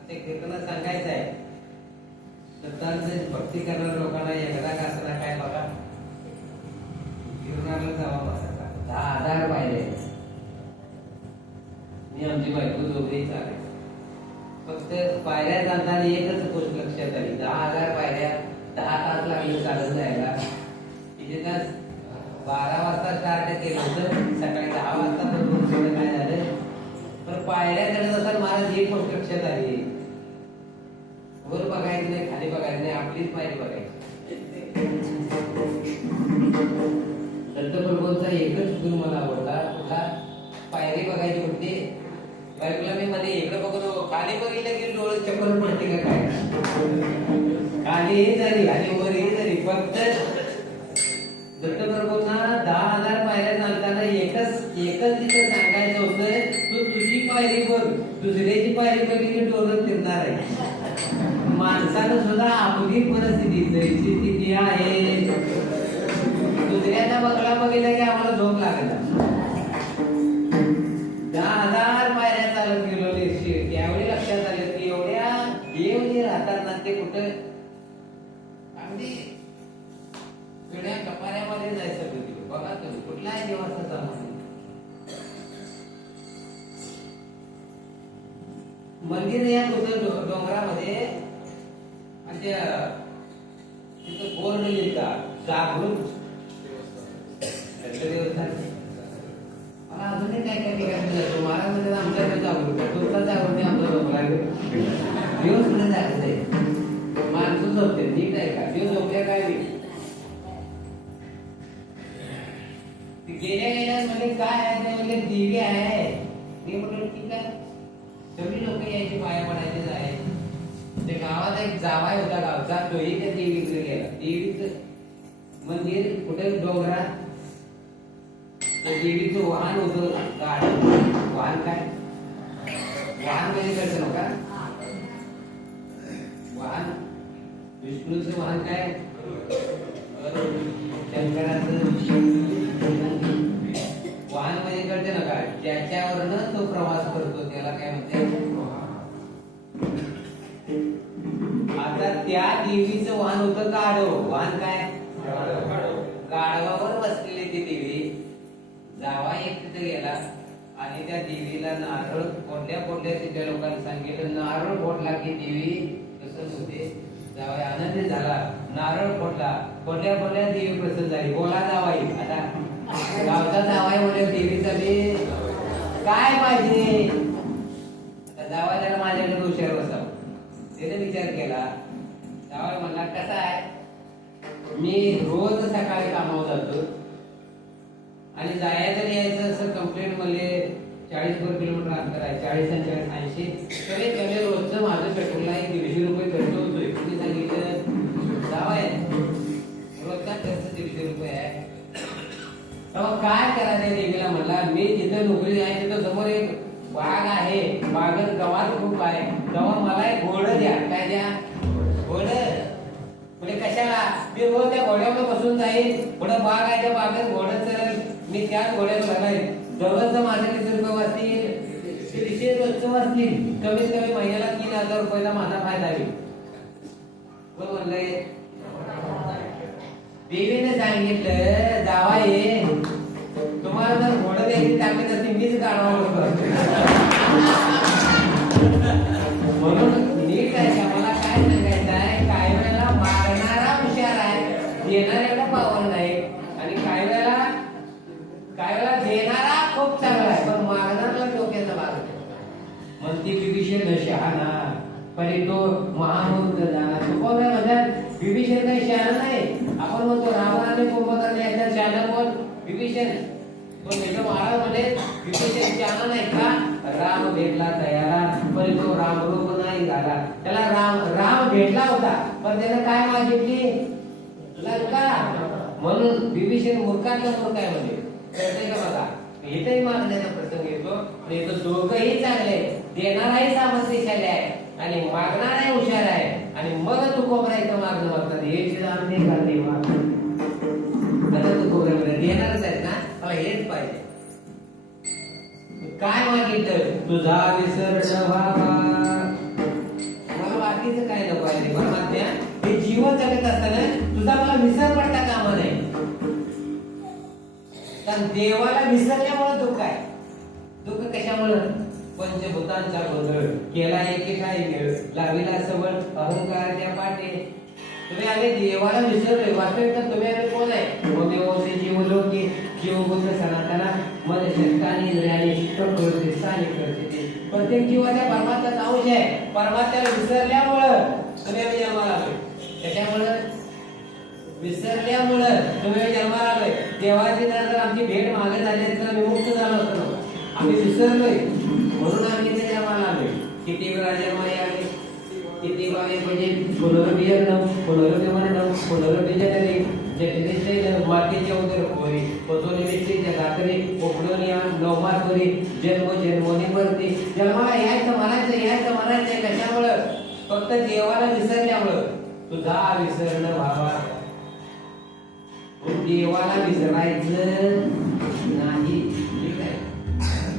ते कीर्तनात सांगायचं आहे दत्तांचं भक्ती करणाऱ्या लोकांना एकदा का असताना काय बघा गिरनारला जावा बसायला 10,000 पायऱ्या. मी आमची बायको दोघेही चालेल. फक्त पायऱ्या जाताना एकच गोष्ट लक्षात आली 10,000 पायऱ्या 10 तास लागले चालत जायला. इथे तास 12 वाजता स्टार्ट केलं होतं सकाळी 10 वाजता पण काय झालं पण पायऱ्या चढत असताना मला एक गोष्ट लक्षात आली वर बघायचं नाही खाली बघायचं नाही आपलीच पायरी बघायची. दत्तप्रभूंचा एकच गुण मला आवडला कुठला पायरी बघायची होती. बायकोला मी मध्ये इकडे बघतो खाली बघितलं की डोळे चक्कर पडते का काय खालीही झाली आणि वरही झाली. फक्त दत्तप्रभूंना 10,000 पायऱ्या चालताना एकच तिथं सांगायचं होतं तू तुझी पायरी बघ दुसऱ्याची पायरी बघितली डोळं फिरणार आहे. माणसानं सुद्धा आपली परिस्थिती आहे दुसऱ्याचा बंगला बघितला की आम्हाला झोप लागला. 10,000 पायऱ्या चालत गेलो त्यावेळी लक्षात आलं की एवढ्या देव जे राहतात ना ते कुठं अगदी पिढ्या कपाऱ्यामध्ये जायचं होतं. बघा तुम्ही कुठलाही देवाचा चालू मंदिर या होतं डोंगरामध्ये आणि तिथं बोर्ड लिहितात जागृत देवस्थान. मला अजूनही काय काय ठिकाणी जातो महाराज म्हणजे आमच्याकडे जागृत तुमचा जागृत आमचा झोपला दिवस सुद्धा जागृत आहे माणसं झोपते नीट आहे का दिवस झोपल्या काय गेल्या म्हणजे काय आहे ते म्हणजे देवी आहे. मी म्हटलं ठीक आहे सगळी लोक यायची पाया पडायचे जायचे. ते गावात एक जावाय होता गावचा तोही त्या देवीकडे गेला. देवीचं मंदिर कुठे डोंगरात त्या देवीचं वाहन होतं गाडी. वाहन काय वाहन म्हणजे करतं नका वाहन विष्णूचं वाहन काय शंकराचं वाहन म्हणजे कळते ना काय ज्याच्यावरनं तो प्रवास करतो त्याला काय म्हणते. आता त्या देवीचं वाहन होतं गाढव. वाहन काय गाढवावर बसलेली ती देवी. जावा एक तिथे गेला आणि त्या देवीला नारळ फोडल्या तिथल्या लोकांनी सांगितलं नारळ फोडला की देवी कसं होते. जावा आनंदी झाला नारळ फोडल्या देवी प्रसन्न झाली. बोला जावाई आता गावचा जावाई म्हणजे देवीचा बी काय पाहिजे. आता जावा त्याला माझ्याकडे हुशार बसावं त्याने विचार केला. जावाई म्हणला कसा आहे मी रोज सकाळी कामावर जातो आणि जायचं आणि यायचं असं कंप्लेंट म्हणजे 40 किलोमीटर अंतर आहे 40 आणि 80 तरी कमी रोजचं माझं पेट्रोलला 150 रुपये खर्च होतोय. तुम्ही सांगितलं जावाय रोजचा खर्च 150 रुपये आहे. तेव्हा काय करायचं देवीला म्हणला मी जिथं नोकरी आहे तिथं समोर एक बाग आहे बागेत गव्हात खूप आहे तेव्हा मला एक घोडं द्या. काय द्या घोडं म्हणजे कशाला मी रोज त्या घोड्यावर बसून जाईल पुढं बाग आहे त्या बागेत घोडं चढेल मी त्याच घोड्यात बघायला दररोज माझे किती रुपये वाचतील 300 रोजचं वाचतील. कमीत कमी महिन्याला 3,000 रुपयाचा माझा फायदा होईल. कोण म्हणलंय देवीने सांगितलं जावाई तुम्हाला जर घोडं द्यायची ताकद असते मीच गाडवा म्हणून नीट आहे. मला काय सांगायचं आहे काही वेळेला मारणारा हुशार आहे देणाऱ्याला पावर नाही आणि काही वेळेला देणारा खूप चांगला आहे पण मारणारा डोक्याचा भाग म्हणते विभीषण शहाणा परी तो महामूर्ख झाला. चुकवण्या म्हणतात विभीषण काही शहाणा नाही. आपण म्हणतो रावणाने कुंभकर्ण याच्यात शहाणा कोण विभीषण पण त्याच्या महाराज म्हणे विभीषण शहाणा नाही का राम भेटला तयारा पण तो रामरूप नाही झाला. त्याला राम भेटला होता पण त्याने काय मागितली लंका. म्हणून विभीषण मूर्खातला मूर्ख आहे म्हणजे कळतंय का बघा. इथेही मागण्याचा प्रसंग येतो आणि इथं दोघंही चांगले देणाराही सामर्थ्यशाली आहे आणि मागणाराही हुशार आहे आणि मग तू कोपरायचं मागणं मागतात हे जाण नाही का देवा आता तू कोपऱ्यामध्ये देणारच आहे ना मला हेच पाहिजे काय मागितलं तुझा विसर न व्हावा मला बाकीचं काय नको आहे परमात्म्या हे जीवन जगत असताना तुझा मला विसर पडता कामा नाही कारण देवाला विसरल्यामुळे दुःख आहे दुःख कशामुळे पंचभूतांचा गोंधळ केला एकेकाय वेळ लाविला सबळ अहंकार त्या पाटे तुम्ही आम्ही देवाला विसरलोय वास्तविकता तुम्ही आम्ही कोण आहे मग देवाचे जीवलोकी जीवभूत सनातना मन शक्तानी इंद्रियानी प्रकृती स्थानिक करते प्रत्येक जीवाच्या परमात्म्याचा अंश आहे परमात्म्याला विसरल्यामुळं तुम्ही आम्ही जन्माला आलोय त्याच्यामुळं विसरल्यामुळं तुम्ही जन्माला आलोय देवाची जर आमची भेट मागे झाली तर आम्ही मुक्त झालो असतो आम्ही विसरलोय म्हणून आम्ही ते जन्माला आलोय किती वेळा जन्माला आले किती बारे म्हणजे पुनर्विजनम पुनर्विमरणम पुनर्विजनने जटिल मातीच्या उदर होई पचोनिमित्ती जगातरी उपडोनिया नवमातवरी जन्म जन्मोनी मरते जन्माला यायचं म्हणायचं कशामुळं फक्त देवाला विसरल्यामुळं तुझा विसरणं व्हावा देवाला विसरायचं नाही ठीक आहे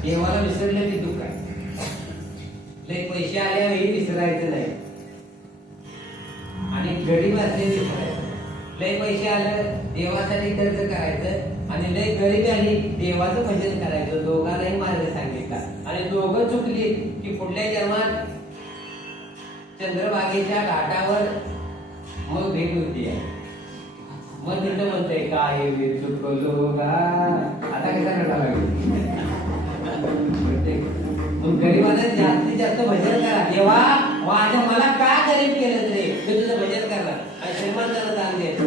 देवाला विसरलं की दुःख आहे लय पैसे आल्यावरही विसरायचं नाही आणि गरीब असले विसरायचं लय पैसे आलं देवासाठी खर्च करायचं आणि लय गरीब आली देवाचं भजन करायचं दोघांनाही मार्ग सांगितला आणि दोघं चुकली की पुढल्या जन्मात चंद्रभागेच्या घाटावर मग भेट होती मग तिथं म्हणतंय काय चुकलो का आता कसा रडा लागेल मग गरीबाला जास्तीत जास्त भजन करा देवा मला का गरीब केलं रे मी तुझं भजन करणार आणि श्रीमंताला दान द्यायचं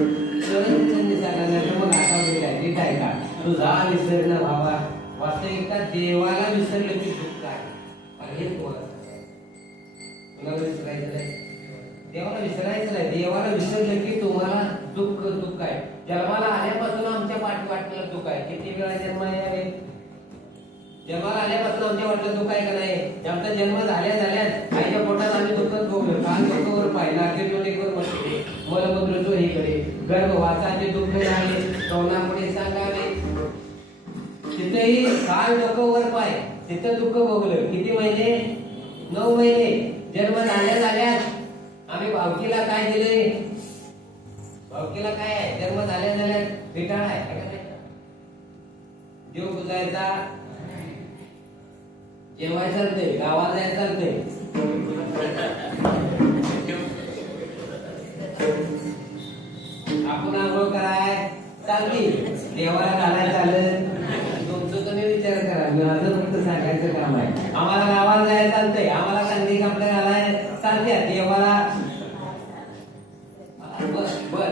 मग आता ठीक आहे का तुझा विसरणं व्हावा वास्तविकता देवाला विसरलं की दुःख आहे हे तुला विसरायचं नाही देवाला विसरायचं नाही देवाला विसरलं की तुम्हाला दुःख आहे जन्माला आल्यापासून आमच्या वाटण्याला दुःख आहे किती वेळा जन्म आहे जन्माला आल्यापासून आमच्या वाटलं दुःख आहे का नाही आमचा जन्म झाल्या आईच्या पोटात आम्ही दुःखच भोगलो काल डोकंवर पाहिला वर बसले मलमूत्र चोहीकडे गर्भवासाचे दुःख झाले कवनापुढे सांगावे तिथेही काल डोकंवर पाय तिथं दुःख भोगलं किती महिने 9 महिने जन्म झाल्यास आम्ही भावकीला काय दिले भावकीला काय आहे जन्म झाल्या विटाळ आहे जीव गुजायचा जेवाय चालते गावात जायला चालते आपण आंघोळ कराय चालती देवाला घालाय चालत तुमचं तुम्ही विचार करा माझं फक्त सांगायचं काम आहे आम्हाला गावाला जायला चालतंय आम्हाला कांदी कपडे घालाय चालते देवाला बर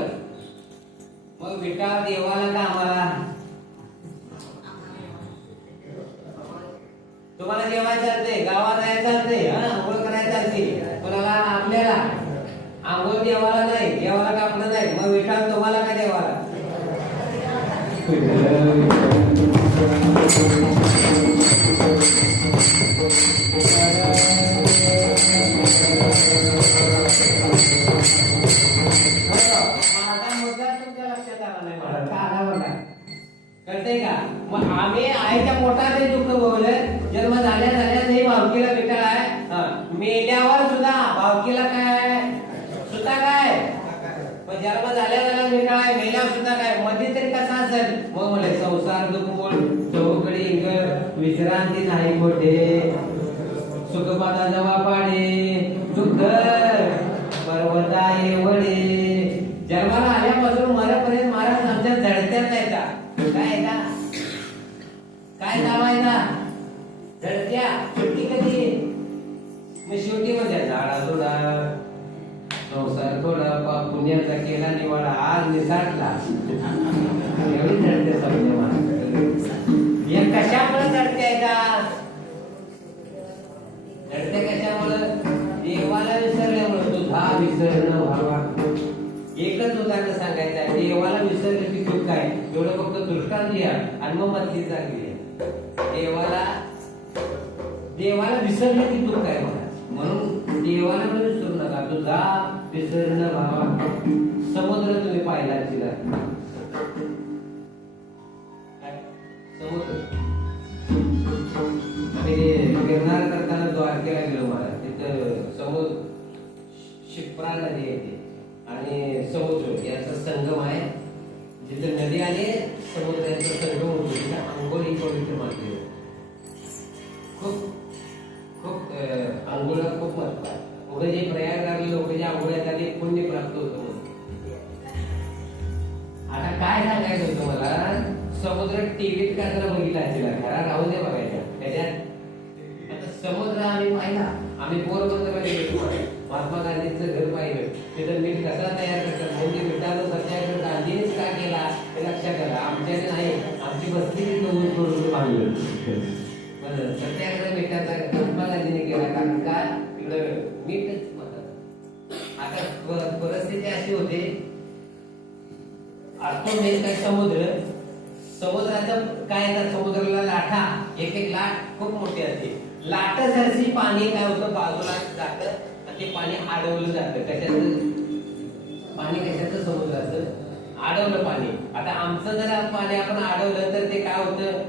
मग विटा देवाला का आम्हाला तुम्हाला जेवायला चालते गावात जायला चालते आंघोळ करायला चालते कोणाला आपल्याला आंघोळ देवाला नाही देवाला कापलं नाही मग विटा तुम्हाला का देवाला कळतंय का मग आम्ही आईच्या पोटात दुःख भोगलं जन्म झाल्या नाही भावकीला भेटायला आहे मेल्यावर सुद्धा भावकीला काय सुद्धा काय पण जन्म झाल्या भेटायला मेल्यावर सुद्धा काय मध्ये तरी कसा असेल मग म्हणे संसार दुःख चौकडी विश्रांती नाही मोठे सुखपादा जवा पाडे दुःख पर्वता वडे जन्माला आल्यापासून मरेपर्यंत महाराज आमच्या झडत्यात नाही का काय लावायचा झडत्या शेवटी कधी मी शेवटी म्हणजे झाडा थोडा संसार थोडा पुण्याचा केला निवाडा आज निसाटला एवढी झडते समजा कशामुळे झडते आहे का झडते कशामुळे देवाला विसरल्यामुळे तुझा विसरणं व्हावा एकच उदाहरण सांगायचं आहे देवाला विसरलं की दुःख आहे एवढं फक्त दृष्टांत द्या आणि मग मधली चांगली आहे देवाला देवाला विसरलं की दुःख आहे मला. म्हणून देवाला पण विसरू नका. तुझा विसरणं भावा. समुद्र तुम्ही पाहिला तिला समुद्र. आणि गिरनार करताना द्वारकेला गेलो मला. तिथं समुद्र शिप्रा नदी येते आणि समुद्र याचा संगम आहे. जिथे नदी आणि समुद्र यांचा संगम होतो तिथे आंघोळी पवित्र मानली जाते. खूप खूप आंघोळा खूप महत्व आहे. पुढे जे प्रयागराजले लोक जे आंघोळ येतात ते पुण्य प्राप्त होतं म्हणून. आता काय सांगायचं होतं मला. समुद्र टीव्हीत काय बघितला असेल खरा राहू दे बघायचा त्याच्यात. आता समुद्र आम्ही पाहिला. आम्ही पोरबंदरला गेलो. महात्मा गांधींचं घर पाहिलं. तिथं मीठ कसा तयार करतात म्हणजे मिठाचं सत्याग्रह गांधींनीच का केला हे लक्षात आलं. आमच्याने नाही. आमची बसली करून करून बांधलं. सत्याग्रह मिठाचा महात्मा गांधीने केला. कारण का तिकडं मीठच म्हणतात. आता परिस्थिती अशी होते. असतो मेन काय समुद्र. समुद्राचं काय येतात समुद्राला लाटा. एक एक लाट खूप मोठी असते. लाटासारखी पाणी काय होतं बाजूला जातं आणि ते पाणी अडवलं जातं. कशाचं पाणी कशाचं समुद्राचं अडवलं पाणी. आता आमचं जर पाणी आपण अडवलं तर ते काय होतं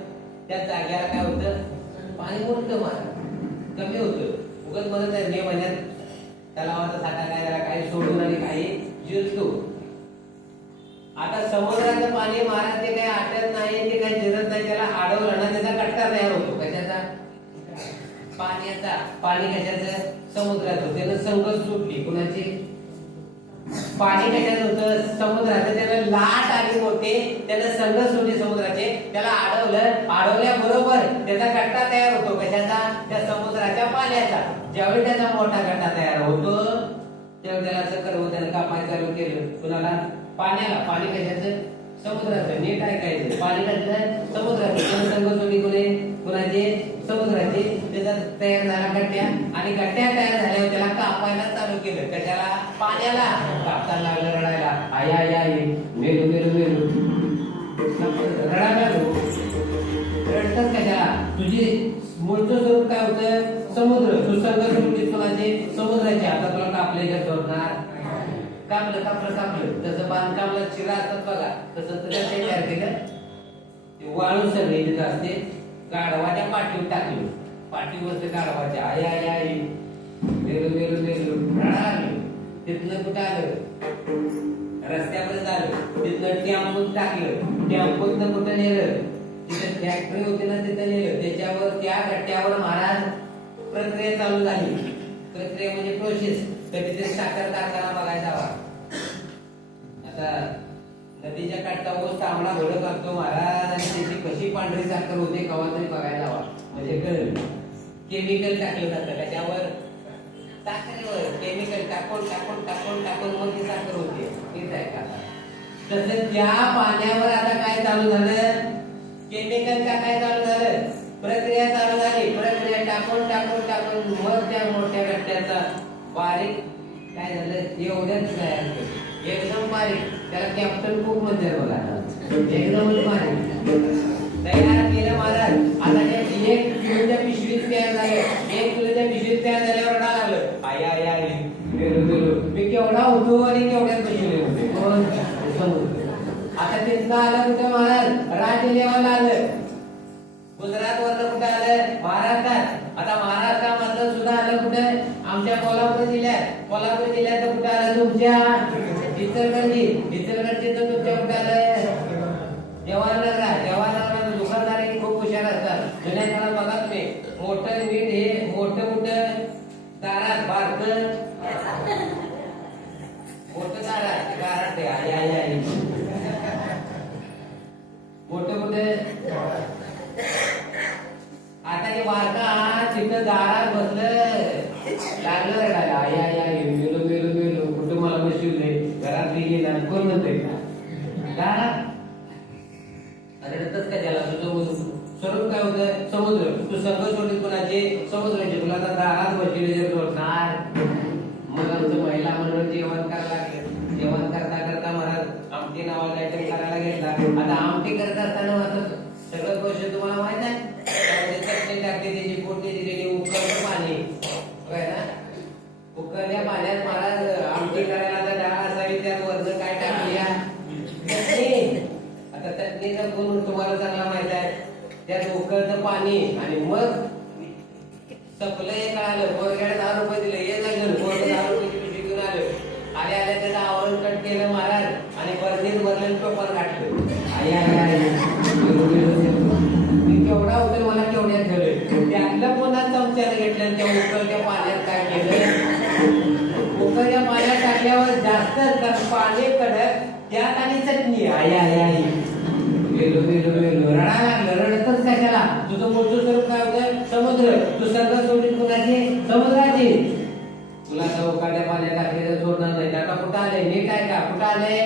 त्या जाग्याला काय होतं पाणी मोठं मला कमी होतं. उगाच म्हणत आहे मे महिन्यात तलावाचा साठा काय त्याला काही सोडून आणि काही जिरतो. आता समुद्राचं पाणी महाराज ते काही आटत नाही ते काही जिरत नाही. त्याला अडवलं ना त्याचा कट्टा तयार होतो. कशाचा पाण्याचा. पाणी कशाचं समुद्राचं. त्यानं संगत सुटली कुणाची पाणी कशाचं होतं समुद्राचं. त्यानं लाट आली मोठे त्यानं संगत सुटली समुद्राचे. त्याला अडवलं. अडवल्याबरोबर त्याचा कट्टा तयार होतो. कशाचा त्या समुद्राच्या पाण्याचा. ज्यावेळी त्याचा मोठा कट्टा तयार होतो त्यावेळी त्याला चक्कर होत त्यानं कापाय चालू केलं. कुणाला पाण्याला. पाणी कशाचं समुद्राचं. नीट ऐकायचं. पाणी कशाचं समुद्राचं. संगत सुटली कुणाची समुद्राची. त्याचा तयार झाला गट्ट्या आणि गट्ट्या तयार झाल्यावर त्याला कापायला चालू केलं. कशाला पाण्याला. कापताना लागलं रडायला. आई आई आई मेलू मेलू मेलू रडायला लागलो. रडतात कशाला तुझी मूळचं स्वरूप काय होतं समुद्र. तू संगत सुटली कुणाची समुद्राची. आता तुला कापल्याच्या धरणार. कापलं कापलं कापलं. तसं बांधकामला चिरा असतात बघा तसं तुझ्या ते तयार केलं. वाळू सगळी तिथं असते. गाढवाच्या पाठीवर टाकली. पाठीवर गाढवाच्या आई आई आई मेलू मेलू मेलू रडायला. तिथनं कुठं आलं रस्त्यापर्यंत आलं. तिथनं टॅम्पोत टाकलं. टॅम्पोतनं कुठं नेलं तिथे फॅक्टरी होती ना तिथं नेलं. त्याच्यावर त्या गट्ट्यावर महाराज प्रक्रिया चालू झाली. प्रक्रिया म्हणजे प्रोसेस. तर तिथे साखर कारखाना बघायचा हवा. आता नदीच्या काठचा ऊस तांबडा भडक असतो महाराज आणि त्याची कशी पांढरी साखर होते कवा तरी बघायला हवा. म्हणजे कळलं केमिकल टाकलं जातं त्याच्यावर साखरेवर. केमिकल टाकून टाकून टाकून टाकून मग ती साखर होते. हेच आहे का. तसं त्या पाण्यावर आता काय चालू झालं केमिकल काय चालू झालं प्रक्रिया चालू झाली. प्रक्रिया टाकून टाकून टाकून मग त्या मोठ्या गट्ट्याचा बारीक काय झालं एवढ्याच तयार केलं. एकदम बारीक. त्याला कॅप्टन कुक म्हणते बघा. एकदम बारीक तयार केलं महाराज. आता ते 1 किलोच्या पिशवीत तयार झालं. 1 किलोच्या पिशवीत तयार झाल्यावर रडायला लागलं. आई आई आई मी केवढा होतो आणि केवढ्यात बसले होते. आता तिथं आलं कुठं महाराज राजलेवाला आलं. गुजरात वरनं कुठं आलं महाराष्ट्रात. आता महाराष्ट्रामधलं सुद्धा आलं कुठं आमच्या कोल्हापूर जिल्ह्यात. कोल्हापूर जिल्ह्यात कुठं आलं तुमच्या इचलकरंजी. इचलकरंजीचं तुमच्या कुठं आलं जवाहरनगरा. जवाहरनगरात दुकानदार खूप हुशार असतात. जुन्या काळात बघा तुम्ही मोठं मीठ हे मोठं मोठं दारात बारकं मोठं दारात गारात ते आई आई आई मोठं मोठं. आता ते बारका तिथं दारात बसलं लागलं रडायला. आई आई आई मेलो मेलो मेलो कुठं मला बसवले घरात गेला कोण म्हणतोय दारात रडतच का त्याला. तुझं स्वरूप काय होतं समुद्र. तू संघ सोडली कोणाचे समुद्राचे. तुला तर दारात बसले जर जोडणार. मग आमचं महिला मंडळ जेवण करायला लागले. जेवण करता करता महाराज आमटी नावाला आयटम करायला घेतला. आता आमटी करत असताना सगळं गोष्ट तुम्हाला माहित आहे. त्यामध्ये चटणी टाकली त्याची फोडणी दिलेली उकळत्या पाण्यात महाराज आमटी करायला आता डाळ असावी, त्यात वरनं काय टाकूया चटणी. आता चटणीचा गुण तुम्हाला चांगला माहित आहे. त्यात उकळतं पाणी आणि मग सपलं एक आलं, पोरग्याने 10 रुपये दिले, ये लागलं पोरगं 10 रुपयाची पिशवी घेऊन आलं. आल्या त्याचं आवरण कट केलं महाराज आणि बर्दीत भरलं पेपर काढलं. आई आई आई मी केवढा होतं मला केवढ्यात ठेवलं. त्यातलं पुन्हा चमच्यानं घेतलं, त्या उकळत्या पाण्यात काय केलं, उकळत्या पाण्यात टाकल्यावर जास्त पाणी कडक, त्यात आणि चटणी. आई आई आई गेलो गेलो गेलो रडा लागलं. रडतच कशाला, तुझं मोठं स्वरूप काय होतं, समुद्र. तू सर्व सोडून कुणाची, समुद्राची. तुला चौकाड्या पाण्यात टाकलेलं सोडणार नाही. आता कुठं आलंय, नीट आहे का, कुठं आलंय,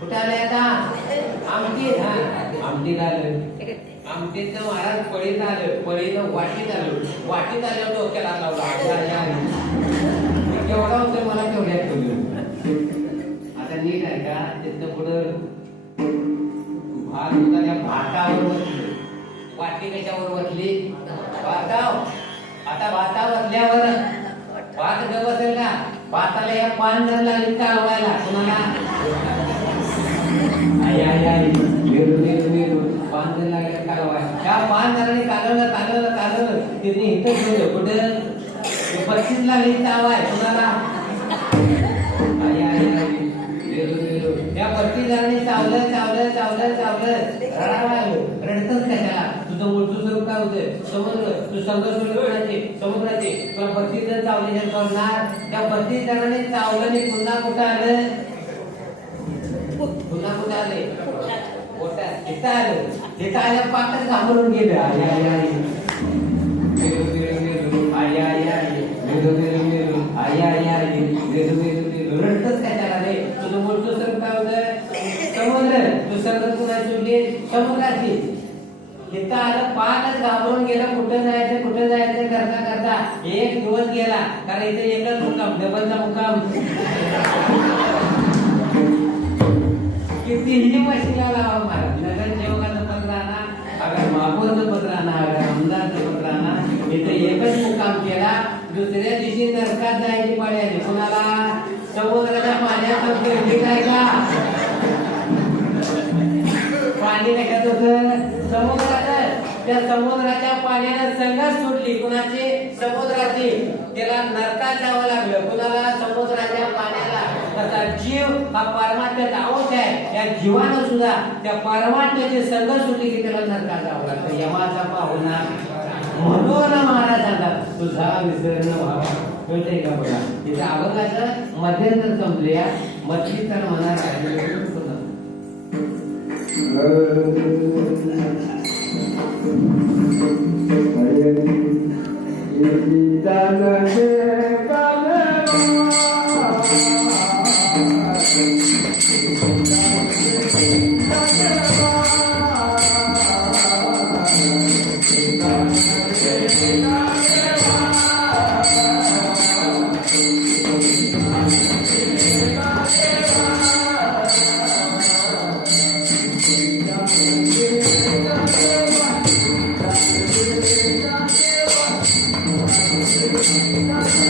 कुठं आलंय आता आमटीत. हा आमटीत आलं. आमटीतनं महाराज पळीत आलं, पळीनं वाटीत आलं, वाटीत आल्यावर डोक्याला लावला. केवढा होतं मला केवढ्यात ठेवलं. आता नीट आहे का, तिथनं पुढं भात होता, त्या भातावर बसली. वाटी कशावर बसली, भाताव. आता भातावर बसल्यावर भात न बसेल का, भाताला या 5 जण लागली कालवायला. कुणाला, आई आई आई मेरू मेरू मेरू 5 जण लागले कालवायला. त्या 5 जणांनी कालवलं कालवलं कालवलं. तिथे इथं ठेवलं कुठं, 35 लागली चावाय. कुणाला, आई आई आई मेरू मेरू. त्या 35 जणांनी चावलं चावलं चावलं चावलं, रडायला लागलं. रडतच कशाला, तुझं मूळचं स्वरूप काय होतं, समुद्र. तू संघ सोडली समुद्राचे. तुला 35 जण चावले सोडणार. त्या 35 जणांनी चावलं आणि पुन्हा कुठं आलं, पुन्हा कुठं आले, पोटात. तिथं आलं. तिथं आल्या पाकच घाबरून गेलं. आई आई आई मेरू मेरू मेरू. आई आई आई मेरू मेरू मेरू. आई आई आई मेरू मेरू मेरू. रडतच कशाला रे, तुझं मूळचं स्वरूप काय होतं, समुद्र. तू संघ कुणाची सोडली, समुद्राची. तिथं आलं, पाकच घाबरून गेलं. कुठं जायचं करता करता 1 दिवस गेला. कारण इथे एकच मुक्काम, डबलचा मुक्काम. कितीही मशीला लावा महाराज, नगरसेवकाचं पत्र आणा, अगर महापौरचं पत्र आणा, अगर आमदारचं पत्र आणा, इथे एकच मुक्काम केला. दुसऱ्या दिवशी नरकात जायची पाळी आली. कुणाला, समुद्राच्या पाण्यात ठीक आहे का, पाणी कशात होतं, समुद्राचं. त्या समुद्राच्या पाण्यानं संघच सुटली. कुणाची, समुद्राची. त्याला नरकात जावं लागलं. कुणाला, समुद्राच्या पाण्याला. तसा जीव हा परमात्म्याचा अंश आहे. या जीवानं सुद्धा त्या परमात्म्याची संघ सुटली की त्याला नरकात जावं लागतं. यमाचा पाहुणा म्हणून महाराज सांगतात, तुझा विसरण व्हावा. कळतंय का बघा, तिथे अभंगाचं मध्यंतर संपले. मधली तर म्हणा Thank you.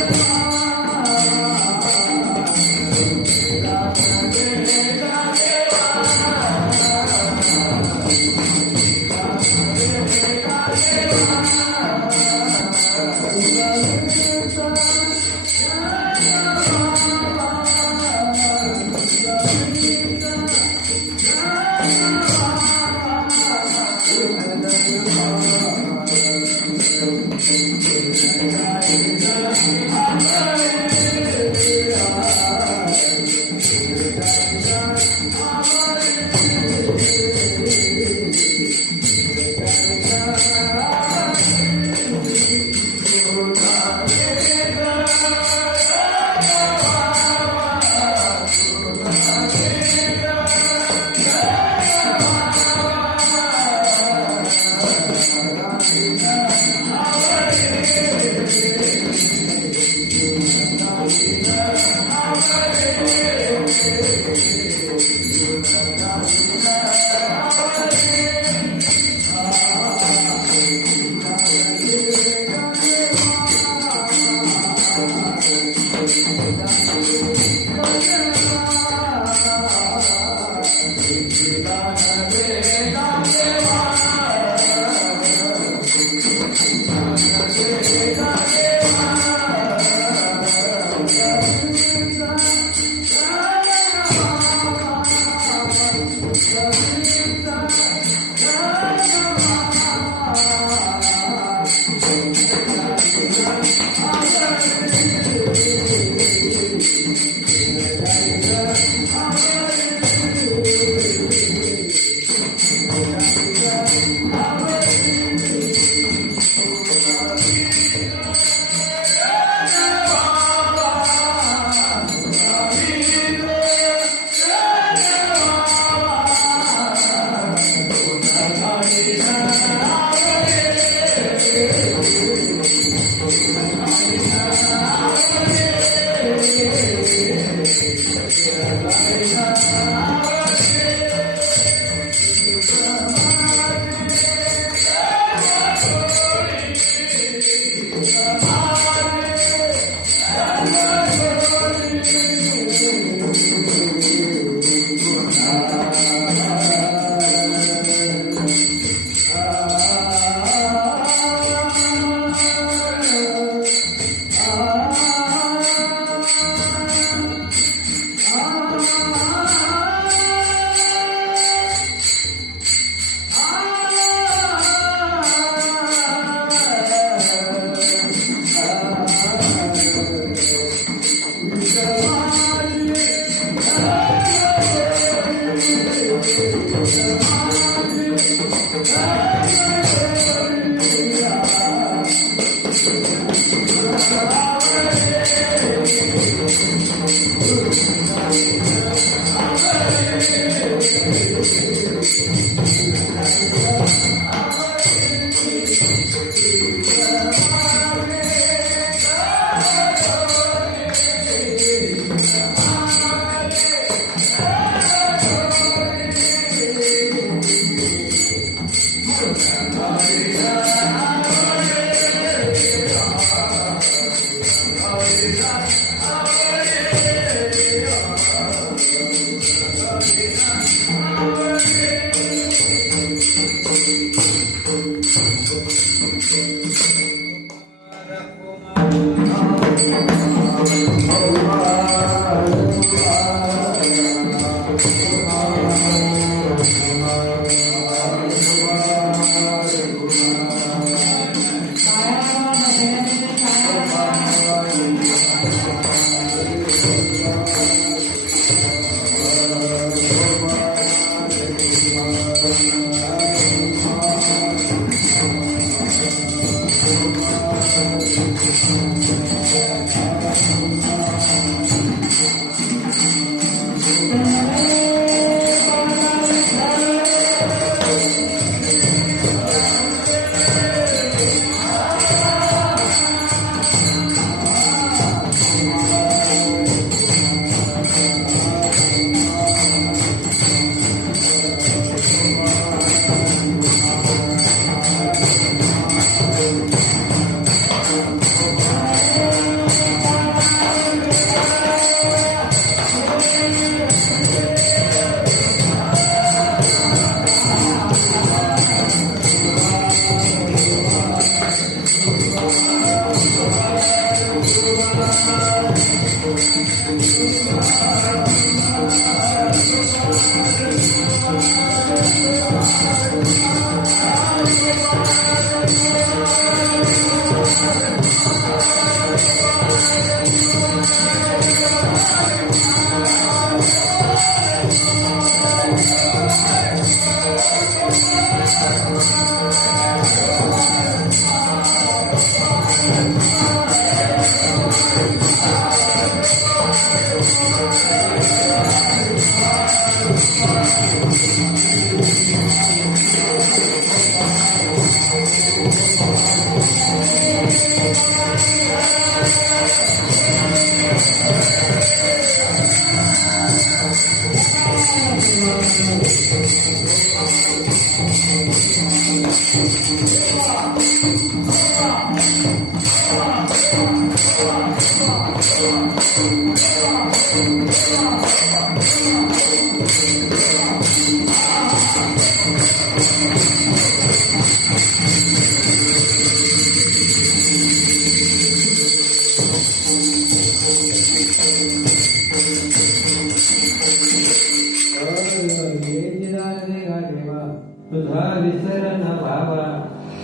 तुझा विसरण भावा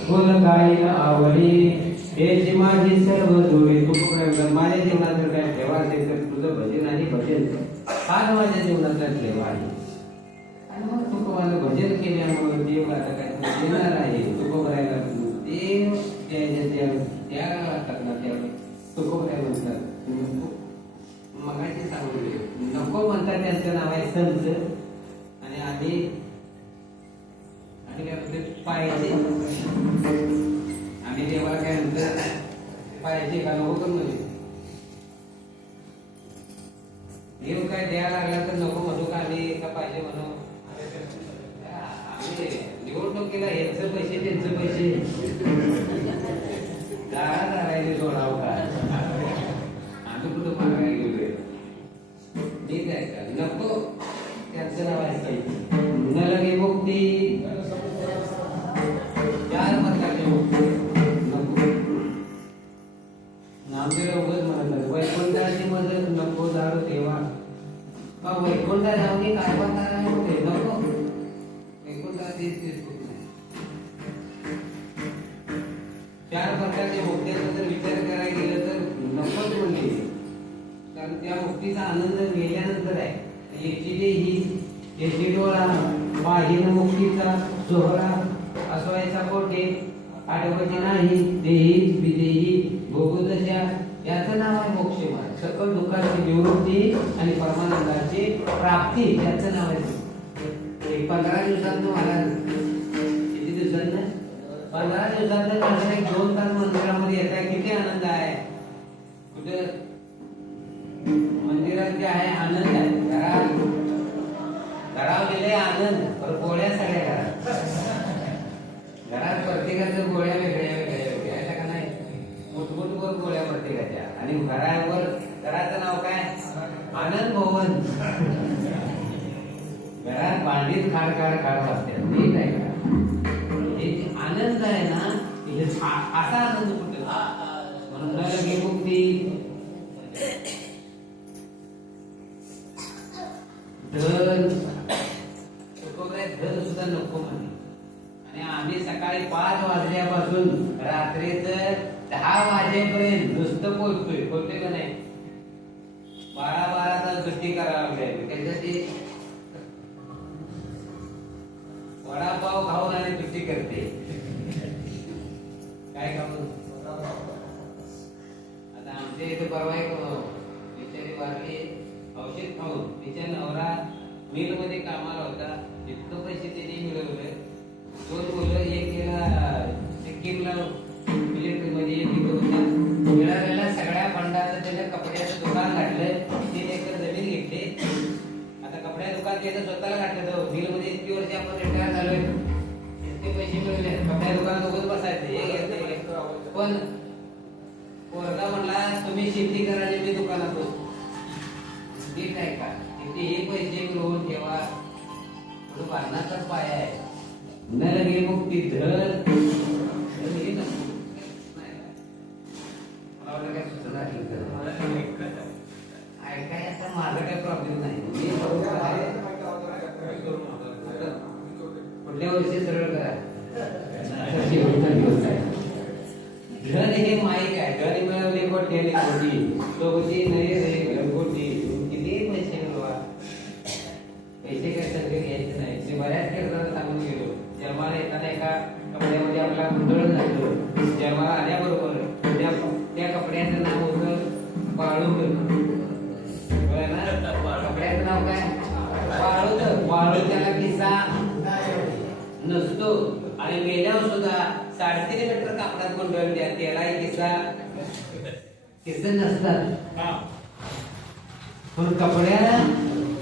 कोण काही आवडी याची माझी सर्व जोडी तू माझ्या जीवनात जर काय ठेवा असेल तर तुझं भजन आणि भजन हाच माझ्या जीवनातला ठेवा आहे. आणि मग तुकोबाला भजन केल्यामुळे देव आता काय येणार आहे. तुकोबाला देव त्या तुकोबाला म्हणतात मगाशी सांगू नको म्हणतात त्यांचं नाव आहे संत. आणि आम्ही पायाचे आम्ही देवाला काय म्हणतो पायाचे का नको पण म्हणजे देव काय द्यायला लागला तर नको म्हणू का आम्ही का पाहिजे म्हणू. आम्ही निवडणुकीला यांचं पैसे त्यांचं पैसे दाराने जोडावं का आम्ही कुठं मागायला गेलोय. ठीक आहे का नको त्यांचं नाव आहे न लगे मुक्ती चार प्रकारचे मुक्ती नको. नामदेव उगाच म्हणतात वैकुंठाची मदत नको दारू ठेवा का वैकुंठा जाऊन कारभार करायला होते नको. वैकुंठाची चार प्रकारच्या मुक्त्याचा जर विचार करायला गेलं तर नकोच म्हणले. कारण त्या मुक्तीचा आनंद गेल्यानंतर आहे. याची डोळा बाहीन मुक्तीचा सोहळा असवायचा कोठे आठवती नाही देही विदेही भोगदशा याचं नाव आहे मोक्ष मार्ग. सकल दुःखाची निवृत्ती आणि परमानंदाची प्राप्ती याचं नाव आहे. 15 दिवसात मला किती दिवसात 15 दिवसात माझ्या 2 तास मंदिरामध्ये येत आहे. किती आनंद आहे. कुठे मंदिरात जे आहे आनंद आहे. घरावर गेले आनंद पर गोळ्या सगळ्या घरात प्रत्येकाचं गोळ्या वेगळ्या वेगळ्या वेगळ्या का नाही. मोठमोठवर गोळ्या प्रत्येकाच्या. आणि घरावर घराचं नाव काय आनंद भवन. घरात भांडीत खाड खाड खाड वाजतात. ठीक आहे का हे आनंद आहे ना असा आनंद कुठे म्हणून न लगे मुक्ती धन सुद्धा नको म्हणे. आणि आम्ही सकाळी 5 वाजल्यापासून रात्रीचं 10 वाजेपर्यंत नुसतं बोलतोय का नाही. 12 तास गोष्टी करावं लागल्या. त्याच्यासाठी वडापाव खाऊन आणि सुट्टी करते. काय खाऊन आता आमच्या इथे परवा एक बिचारी वारली औषध खाऊन. तिच्या नवरा मिल मध्ये कामाला होता. इतकं पैसे त्यांनी मिळवले. 2 मुलं एक गेला सिक्कीमला मिलिटरी मध्ये एक होता. मिळालेल्या सगळ्या फंडाचं त्याने कपड्याचं दुकान काढलं. 3 एकर जमीन घेतली. आता कपड्या दुकान त्याचं स्वतःला काढलं. मिल मध्ये इतकी वर्ष आपण रिटायर झालोय. इतके पैसे मिळवले. कपड्या दुकानात उगाच बसायचं हे घेतलं. पण पोरगा म्हणला तुम्ही शेती करायची मी दुकानात बसतो. ठीक आहे का कितीही पैसे मिळवून ठेवा बांधण्याचाच पाया आहे. न लगे मुक्ती धर ऐकायचा माझा काही प्रॉब्लेम नाही. पुढल्या वर्षी सरळ करा. धन हे माईक आहे. धन मिळवले कोटी सोबती नाही रे घरगोटी. किती पैसे मिळवा पैसे काय सगळे घ्यायचे नाही. ते बऱ्याच केलं सांगून गेलो. जन्माला येताना एका कपड्यामध्ये आपला गुंडळ झालो. जन्माला आल्याबरोबर त्या कपड्याचं नाव होतं बाळूक. कपड्याचं नाव काय बाळूक. बाळू त्याला किस्सा नसतो. आणि मेल्यावर सुद्धा 3.5 मीटर कापडात गुंडळ द्या त्यालाही किस्सा नसतात. पण कपड्याला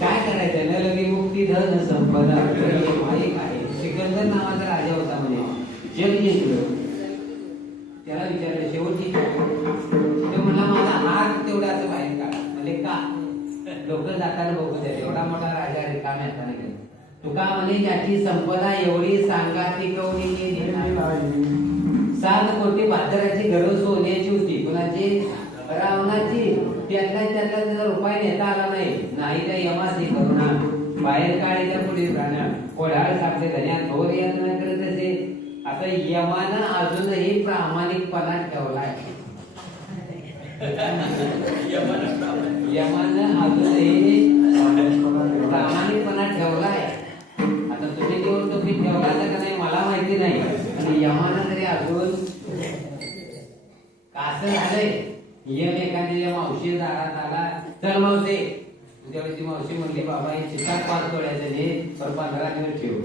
काय करायचं न लगे मुक्ती धन संपदा माईक आहे. सिकंदर नावाचा राजा होता म्हणे, जग जिंकलं. त्याला विचारलं शेवटची तो म्हणला माझा हात तेवढा असं बाहेर काढा. म्हणजे का लोक जाताना बघू द्या एवढा मोठा राजा रिकाम्या हाताने गेला. तुका म्हणे ज्याची संपदा एवढी सांगा ती कवडी 7 कोटी भादराची गरज सोन्याची होती. कुणाची? रावणाची. त्यातला रुपये नेता आला नाही त्या यमाची करुणा बाहेर काढीच्या पुढे राहणार कोढाळ सापडे धन्यात थोर यातना करत असे. आता यमानं अजूनही प्रामाणिकपणा ठेवलाय. यमानं अजूनही प्रामाणिकपणा ठेवलाय. आता तुम्ही निवडणुकीत ठेवला का नाही मला माहिती नाही, आणि यमानं तरी अजून असं झालंय. यम एखाद्या मावशी दारात आला, चल मावशी. त्यावेळी ती मावशी म्हणली बाबा हे चितात 5 तोड्याचं हे पर 15 दिवस ठेवू.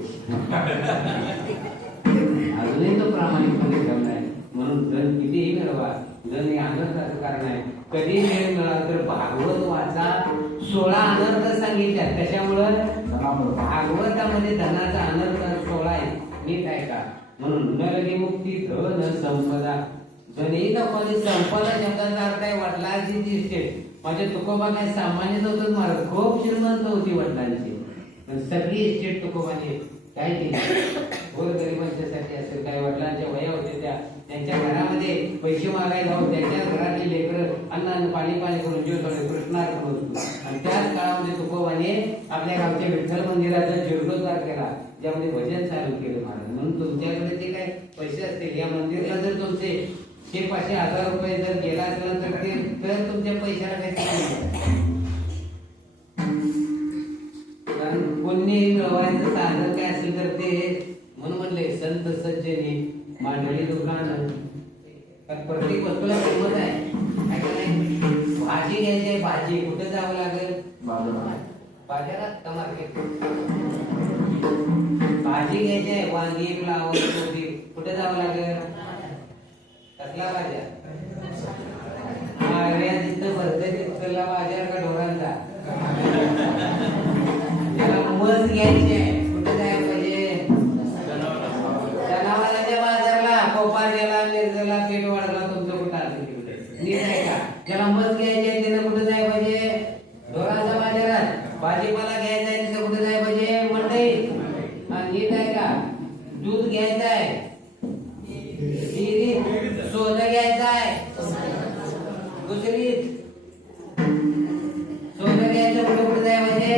अजूनही तो प्रामाणिकपणे ठेवलाय. म्हणून धन कितीही मिळवा, धन हे अनर्थाचं कारण आहे. कधी वेळ मिळाला तर भागवत वाचा. 16 अनर्थ सांगितल्यात. त्याच्यामुळं भागवतामध्ये धनाचा अनर्थ 16 आहे. नीट आहे का? म्हणून न लगे मुक्ती धन संपदा. धनही मध्ये संपदा शब्दाचा अर्थ आहे वडिलांची जी इस्टेट. म्हणजे तुकोबा काय सामान्य नव्हतं महाराज, खूप श्रीमंत होती वडिलांची. सगळी इस्टेट तुकोबाने काय केली गोरगरिबांच्यासाठी असेल. काही वडिलांच्या वया होत्या त्यांच्या घरामध्ये पैसे मागायला जाऊ, त्यांच्या घरातले लेकरं अन्न पाणी करून जीव थोडे कृष्णार्पण होतो. आणि त्याच काळामध्ये तुकोबाने आपल्या गावच्या विठ्ठल मंदिराचा जीर्णोद्धार केला, ज्यामध्ये भजन चालू केलं महाराज. म्हणून तुमच्याकडे जे काही पैसे असतील या मंदिराला जर तुमचे 500,000 रुपये जर गेला असेल तर तुमच्या पैशाला काही कारण पुण्य मिळवायचं साधन काय असेल तर ते म्हणून म्हणले संत सज्जनी मांडळी दुकान. प्रत्येक वस्तूला किंमत आहे काय का नाही. भाजी घ्यायची आहे, भाजी कुठे जावं लागेल? बाजारात का मार्केट? भाजी घ्यायची आहे, वांगी फ्लावर कोबी कुठे जावं लागेल? कसला बाजार? तिथं भरते तिथला बाजार का ढोरांचा? त्याला मस घ्यायची आहे कुठे जायला पाहिजे? जनावरांच्या बाजारला. कोपार गेला, निर्जला, पेट वाढला, तुमचं कुठं असेल तिकडे. नीट आहे का? ज्याला मस घ्यायची आहे तिथं कुठे जायला पाहिजे? ढोरांच्या बाजारात. भाजीपाला घ्यायचा आहे तिथं कुठे जायला पाहिजे? मंडईत. नीट आहे का? दूध घ्यायचं आहे सोनं घ्यायचं आहे दुसरीत. सोनं घ्यायचं कुठे कुठे जाय म्हणजे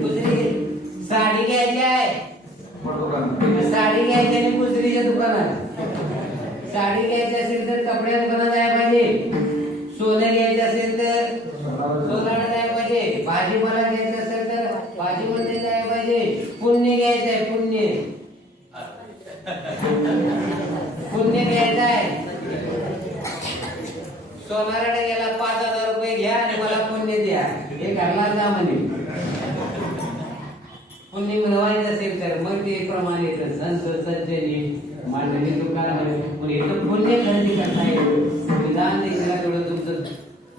दुसरीत. साडी घ्यायची आहे, साडी घ्यायची आणि दुसरीच्या दुकानात. साडी घ्यायची असेल तर कपड्या दुकानात जायला पाहिजे. सोनं घ्यायचं असेल तर सोनाला जायला पाहिजे. भाजीपाला घ्यायचं असेल तर भाजीमध्ये जायला पाहिजे. पुण्य घ्यायचं आहे, पुण्य घ्यायचं आहे. सोनाराकडे गेला 5,000 रुपये घ्या आणि मला पुण्य द्या, हे घरला जा म्हणे. पुण्य मिळवायचं असेल तर मग ते प्रमाणे संत सज्जनी मांडणी दुकानामध्ये इथं पुण्य खरेदी करता येईल. विधान दिला तेवढं तुमचं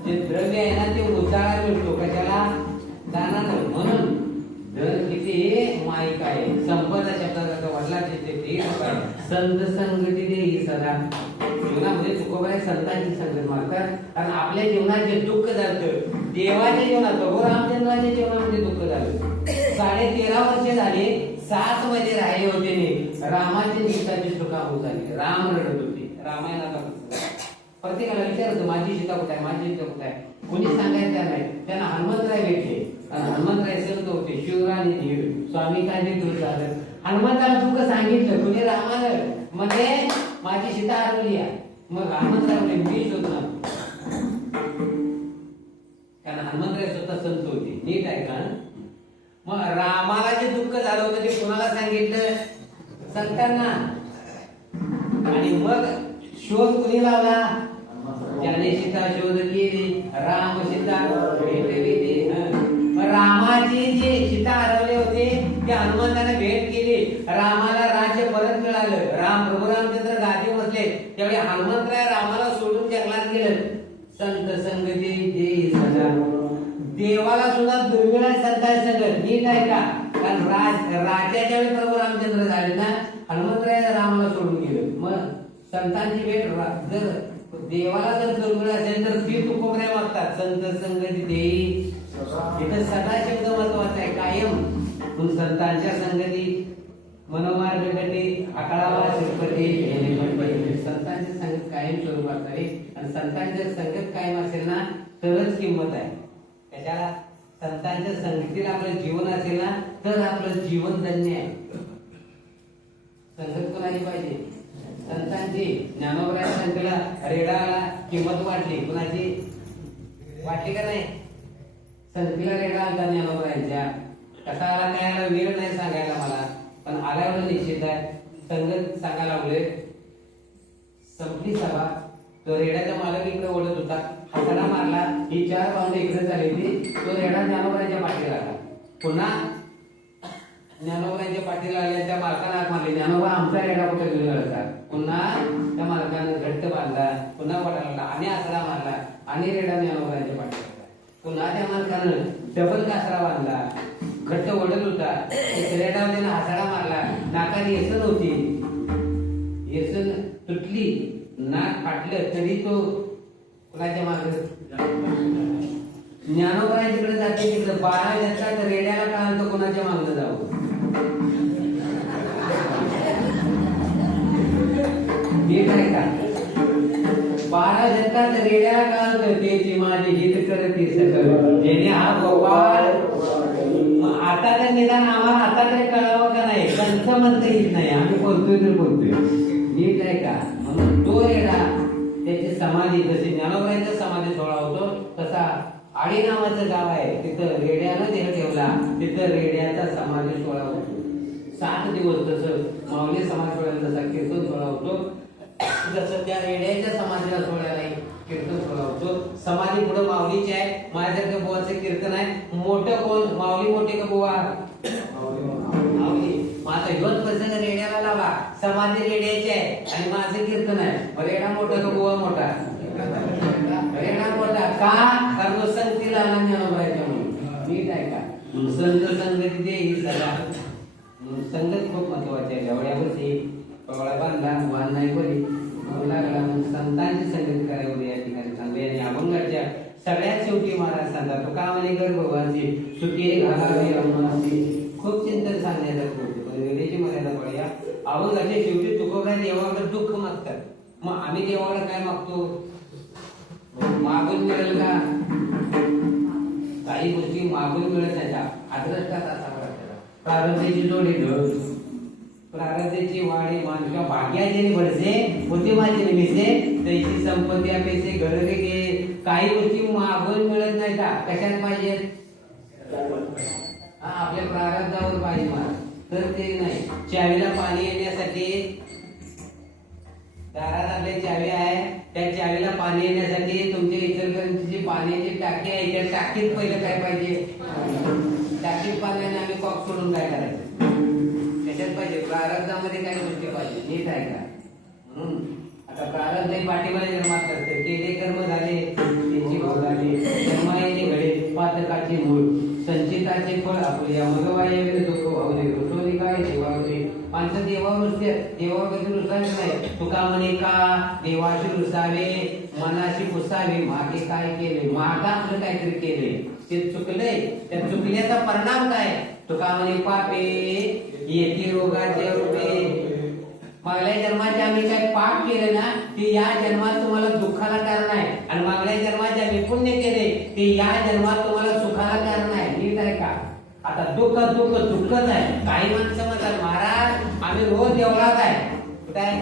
जे द्रव्य आहे ना ते उजाळा मिळतो कशाला? दानानं. म्हणून धन किती माईक आहे. संपदा शब्दाचा वडिलांचे संत संगती देई सदा. जीवनामध्ये तुकोबाई संतांची संगत मारतात. कारण आपल्या जीवनात जे दुःख झालं देवाच्या जीवनात प्रभू रामचंद्राच्या जीवनामध्ये दुःख झालं. 13.5 वर्ष झाले 7 मध्ये राहिले होते. रामाच्या जीविताची सुखा होत झाली. राम रडत होते. रामायणाला प्रत्येकाला विचारतो माझी सीता कुठे आहे, माझी सीता कुठे आहे. कोणी सांगायचं नाही. त्यांना हनुमंतराय भेटले. हनुमंतराय संत होते. शिवराणी धीर स्वामी कांजी दूर झालं. हनुमंताला दुःख सांगितलं कुणी रामानं म्हणजे माझी सीता हरवली आहे. मग हनुमंतराय मीच होत ना, कारण हनुमंतराय स्वतः संत होते. नीट आहे का? मग रामाला जे दुःख झालं होतं ते कोणाला सांगितलं? संतांना. आणि मग शोध कुणी लावला? ज्याने सीता शोध केली. राम सीता भेटली. रामाची जी सीता हरवले होते ते हनुमंताने भेट केली. रामाला राज्य परत मिळालं. प्रभू रामचंद्र गादी बसले त्यावेळी हनुमंतराय रामाला सोडून जंगलात गेलं. संत संगती देई सदा. देवाला सुद्धा दुर्मिळ आहे संतांची संगत. नीट आहे का? कारण राजाच्या वेळी प्रभू रामचंद्र झाले ना, हनुमंतराय रामाला सोडून गेले. मग संतांची भेट जर देवाला जर दुर्मिळ असेल तर ती तुकोबऱ्या मागतात. संत संगती देई इथं सदा शब्द महत्वाचा आहे कायम. म्हणून संतांच्या संगती मनोमार्ग गती आकाळावा शिरपती येणे पडते. संतांची संगत कायम स्वरूपात आहे आणि संतांच्या संगत कायम असेल ना तरच किंमत आहे. त्याच्याला संतांच्या संगतीला आपलं जीवन असेल ना तर आपलं जीवन धन्य आहे. संगत कोणाची पाहिजे? संतांची. ज्ञानोबराच्या संगतीला रेडाला किंमत वाटली. कुणाची वाटली का नाही? संगतीला रेडा आलता ज्ञानोबरांच्या. कसा आला काय आला वेळ नाही सांगायला मला, पण आला एवढं निश्चित आहे. संगत सांगायला लागले. संपली सभा. तो रेड्याचा मालक इकडे ओढत होता, हाताला मारला. ही 4 पावले इकडे झाली होती. तो रेडा ज्ञानोबरांच्या पाठीला आला. पुन्हा ज्ञानोबरांच्या पाठीला आल्याच्या मालकाला हाक मारली. ज्ञानोबा आमचा रेडा कुठे घेऊन आला? पुन्हा त्या मालकानं घट्ट बांधला. पुन्हा वडाला आणि आसरा मारला आणि रेडा ज्ञानोबरांच्या पाठीला आला. पुन्हा त्या मालकानं डबल कासरा बांधला. घट्ट ओढत होता. रेडा त्यानं हाताला मारला. नाकाने येसन होती. येसन तुटली, नाक फाटलं तरी तो कुणाच्या मागे? ज्ञानोबा जिकडे जाते तिकडे 12 जगात रेड्याला कळालं तर कोणाच्या मागणं जावं? नीट आहे का? 12 जगात रेड्याला कळालं तर त्याची माझी हित करते सकल जेणे हा गोपाळ. आता तर निदान आम्हाला आता तरी कळावं का नाही? कंच म्हणता येत नाही. आम्ही बोलतोय तर बोलतोय. नीट आहे का? म्हणून तो रेडा त्याची समाधी जशी ज्ञानोबरांचा समाधी सोहळा होतो तसा आडी नावाचं गाव आहे. तिथं रेड्यानं देह ठेवला. तिथं रेड्याचा समाधी सोहळा होतो. 7 दिवस जसं माऊली समाज सोहळ्याला जसा कीर्तन सोहळा होतो जसं त्या रेड्याच्या समाधीला सोहळ्याला कीर्तन सोहळा होतो. समाधी पुढे माऊलीची आहे. माझ्यासारखं बुवाचं कीर्तन आहे. मोठं कोण? माऊली मोठी का बुवा? माऊली. माझा ह्योच प्रसंग रेड्याला लावा. समाधी रेड्याची आहे आणि माझं कीर्तन आहे. रेडा मोठा का बुवा मोठा? रेडा मोठा का? कारण संगतीला ज्ञानोबरांच्या म्हणून. नीट आहे का? संत संगती दे ही सदा. संगत खूप महत्वाची आहे. एवढ्यावरती पगडा बांधला वाहन नाही बरी लागला. संतांची संगत करावी या ठिकाणी चांगली. आणि अभंगाच्या सगळ्यात शेवटी महाराज सांगतात तो का म्हणे गर्भवासी सुखी घालावे अम्मासी. खूप चिंतन सांगण्यासारखं होते पण वेळेची मर्यादा पडूया. अभंगाच्या शेवटी तुकोबरा देवाकडे दुःख मागतात. मग आम्ही देवाला काय मागतो? मागून मिळेल का? काही गोष्टी मागून मिळत त्याच्या आदरष्टात असा प्रारंभेची जोडी ढळ प्रारंभेची वाडी मानका भाग्याचे भरसे होते माझे निमिसे त्याची संपत्ती अपेक्षे घडले गे. काही गोष्टी मागून मिळत नाही का? कशात पाहिजे? आपल्या प्रारब्धावर पाहिजे मला तर ते नाही. चावीला पाणी येण्यासाठी दारात आपल्या चावी आहे. त्या चावीला पाणी येण्यासाठी तुमच्या इचलकरंजीची पाण्याची टाकी आहे. त्या टाकीत पहिलं काय पाहिजे? टाकीत पाण्याने आम्ही कॉक सोडून काय करायचं? त्याच्यात पाहिजे प्रारब्धामध्ये काही गोष्टी पाहिजे. नीट आहे का? म्हणून आता प्रारब्ध पाठीमागे जन्मात करते. केले कर्म झाले त्यांची भाव झाली. जन्मायने घडे पातकाचे मूळ संचिताचे फळ आपल्या मगवाये दुःख भावले रुसोली काय देवावरे. माणसं देवावर रुसते. देवावर कधी रुसायचं नाही. तुका म्हणे का देवाशी रुसावे मनाशी पुसावे. मागे काय केले? मागा आपलं काहीतरी केले ते चुकलंय. त्या चुकल्याचा परिणाम काय? तुका म्हणे पापे येते रोगाचे रूपे. मागल्या जन्माचे आम्ही काय पाप केले ना ते या जन्मात तुम्हाला दुःखाला कारण आहे. आणि मागल्या जन्माचे आम्ही पुण्य केले ते या जन्मात तुम्हाला सुखाला कारण आहे. नीट आहे का? आता दुःख दुःख दुःखच आहे. काही माणसं म्हणतात महाराज आम्ही रोज देवळात आहे. कुठे आहे?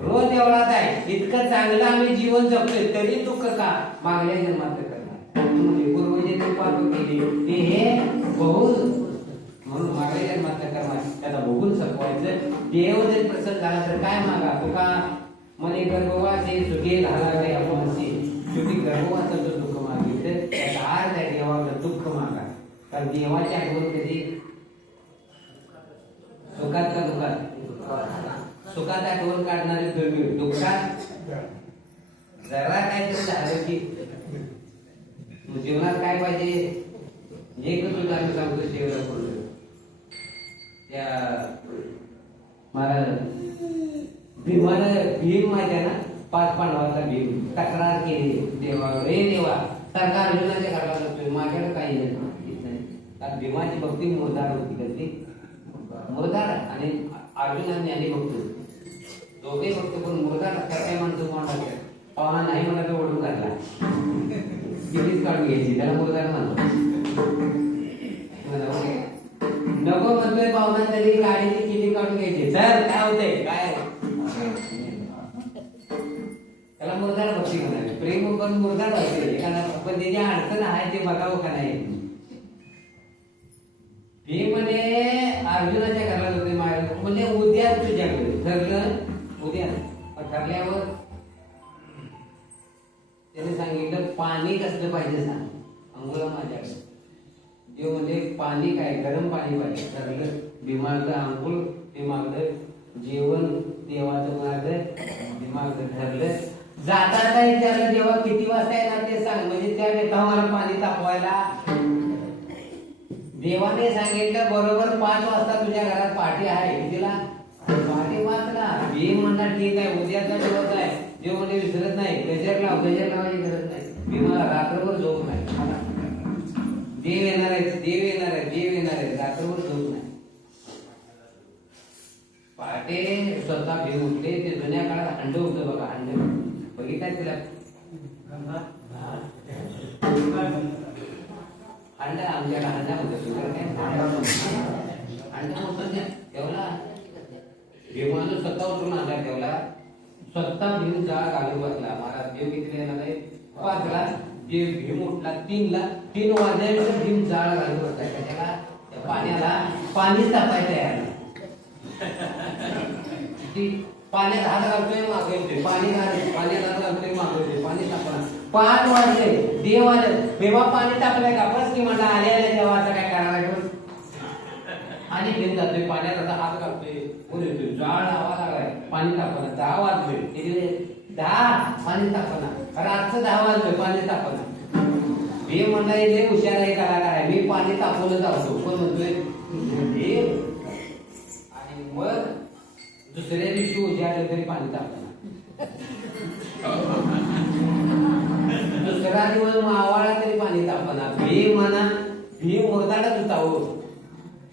रोज देवळात आहे. इतकं चांगलं आम्ही जीवन जगतोय तरी दुःख का? मागल्या जन्मात करणार म्हणजे पूर्वजांनी पाप केली ते हे बघून म्हणून मागल्या जन्मात कर्म त्याला बघून संपवायचं. देव जर प्रसन्न झाला तर काय मागा? तुका म्हणे गर्भवासी सुखी घालावे अमासी. शेवटी गर्भवासाचं दुःख मागितलं त्याचा अर्थ आहे देवाकडे दुःख मागा. कारण देवाची आठवण कधी? सुखात का दुःखात? सुखात आठवण काढणारे दुर्मिळ. दुःखात जरा काहीतरी झालं की मग जीवनात काय पाहिजे? एकच उदाहरण सांगतो शेवटला पूर्ण. त्या महाराज भीम माहिती आहे ना, 5 पांडवांचा भीम तक्रार केली देवा, रे देवा सरकार अर्जुनाच्या घराला जातोय, माझ्याकडे काही नाही. कारण भीमाची भक्ती मुरदार होती, कधी मुरदार आणि अर्जुनाने आणि भक्त दोघे भक्त पण मुरदार. काय माणसं कोण पाहुणा नाही म्हणा तर ओढून काढला, कितीच काढून घ्यायची, त्याला मुरदार म्हणतो. नको म्हणतोय पाहुणा तरी गाडीची किती काढून घ्यायची. सर काय होतंय काय, त्याला मुरदार भक्ती म्हणाली. प्रेम पण मुरदार भक्ती, पण त्याची अडचण आहे ते बघावं का नाही. हे म्हणे अर्जुनाच्या घराला जाते माझ्या, म्हणजे उद्या तुझ्याकडे ठरलं, उद्या ठरल्यावर त्याने सांगितलं पाणी कसलं पाहिजे सांग, अंघोळ माझ्याकडे. देव म्हणजे पाणी काय, गरम पाणी पाहिजे. ठरलं, भीमागलं अंघोळ, भीमागलं जेवण, देवाचं मागं भीमागलं ठरलं. जाता विचारलं देवा किती वाजता येणार ते सांग, म्हणजे त्या वेळेला मला पाणी तापवायला. देवाने सांगितलं बरोबर 5 वाजता तुझ्या घरात पाठी आहे. कितीला? पाठी 5ला. भीम म्हणला ठीक आहे, उद्याचा दिवस आहे. देव म्हणजे विसरत नाही, गजर लावायची गरज नाही. भीमाला रात्रभर झोप नाही. देव येणार आहे, देव येणार आहे, देव येणार आहे, रात्रभर झोप नाही. पहाटे स्वतः भीम उठले. ते जुन्या काळात हंड होतं बघा, हंड बघितलं तिला अंडा, आमच्याला अंडा होतं, अंडा होतं ठेवला. भीमानं स्वतः उठून अंडा ठेवला. स्वतः भीम जाळ घालून बसला. महाराज देव किती येणार आहे? 5ला. देव भीम उठला 3ला. 3 वाजल्यानंतर भीम जाळ घालून बसला. त्याला त्या पाण्याला पाणी तापायचं आहे. पाण्यात हात घालतोय मागवतोय, पाण्यात हात घालतोय मागवतोय, पाणी तापणार. 5 वाजले, देव आले. तेव्हा पाणी तापलंय का? बस की म्हणला आले आले तेव्हा आता काय करायला. आणि घेऊन जातोय पाण्यात, आता हात घालतोय, कोण येतोय, जाळ आवाज लागलाय, पाणी तापणार. 10 वाजले, 10 पाणी तापणार. रातचं 10 वाजले, पाणी तापणार. देव म्हणला लय हुशार आहे, कलाकार आहे, मी पाणी तापवलं जातो. कोण म्हणतोय? देव. आणि मग दुसऱ्या दिवशी उजाडलं तरी पाणी तापणार. दुसरा दिवस मावाळा तरी पाणी तापणार. भीम म्हणा, भीम मुरदाडच होता हो.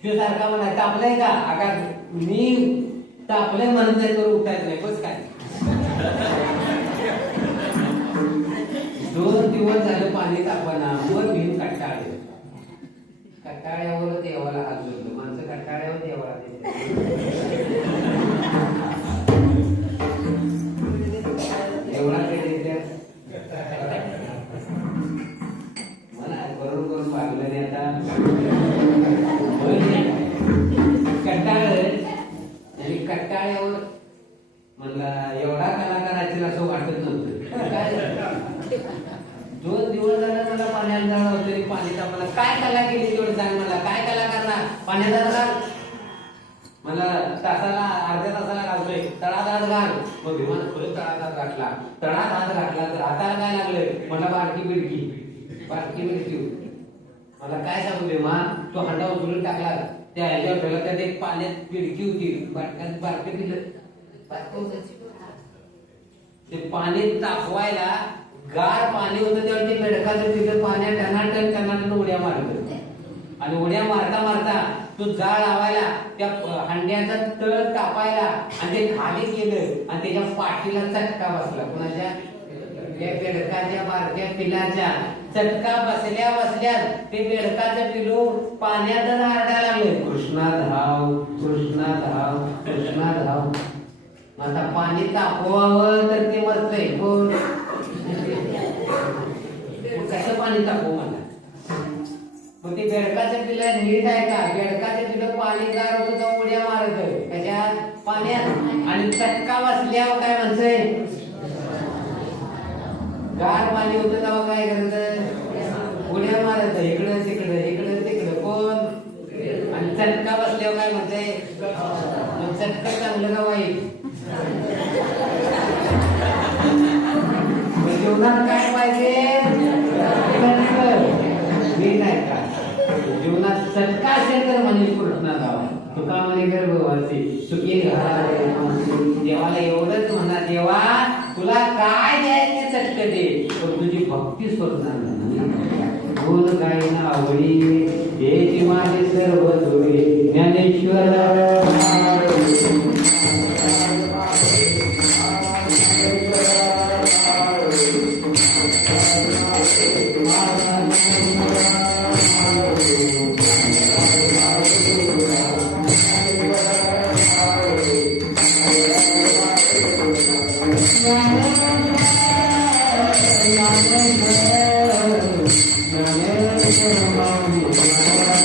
शिव सारखा म्हणा तापलाय का? आका मी तापलंय म्हणताय तर उठायचं नाही. बस काय 2 दिवस झालं पाणी तापना. मग भीम कंटाळले. कंटाळ्यावर देवाला हात जोडलं. माणसं कंटाळ्यावर देवाला एवढा मला करून करून पाहिलं नाही. आता कंटाळलं आणि कंटाळ्यावर म्हणला एवढा कलाकाराची असं वाटत नव्हतं. काय 2 दिवस झालं मला पाण्यात जाणार होतं, पाणी तापला. काय कला केली तेवढं सांग मला, काय कला करणार? पाण्यात जाणार मला तासाला अर्ध्या तासाला घालतोय, तळात हात घाल. मग विमान पुढे तळात हात घातला. तळात हात घातला तर हाताला काय लागलं? मला बारकी बिडकी. मला काय सांगू विमान, तो हंडा उचलून टाकला. त्या ह्याच्यावर ठेवला, त्यात एक पाण्यात बिडकी होती. बारक्यात बारके पिलं ते पाणी तापवायला. गार पाणी होतं तेव्हा ते बेडकाचं तिथं पाण्यात टनाटन उड्या मारत. आणि उड्या मारता मारता तो जाळ लावायला, त्या हंड्याचा तळ तापायला, आणि ते खाली गेलं आणि त्याच्या पाठीला चटका बसला. कुणाच्या? बेडकाच्या बारक्या पिलाच्या चटका बसल्या ते बेडकाचं पिलू पाण्यात आरडायला लागले, कृष्णा धाव, कृष्णा धाव, कृष्णा धाव. आता पाणी तापवावं तर ते मरतंय. कसं पाणी तापवू म्हणा? मग ते बेडकाच्या पिल्ला नीट आहे का? बेडकाच्या पिल्लं पाणी गार होतं तर उड्या मारत त्याच्यात पाण्यात, आणि चटका बसल्यावर काय म्हणतंय? गार पाणी होतं तेव्हा काय करत? उड्या मारत इकडं तिकडं. कोण? आणि चटका बसल्यावर काय म्हणतंय? चटका चांगलं का वाईट? जीवनात काय पाहिजे? चटका असेल तर म्हणे कृष्णाराव तुका म्हणे गर्भवासी सुखी घरात देवाला एवढंच म्हणा देवा तुला काय द्यायचे चटक दे पण तुझी भक्ती सोडणार नाही बोल काही ना आवडी हे माझे सर्व जोडे ज्ञानेश्वर Thank you.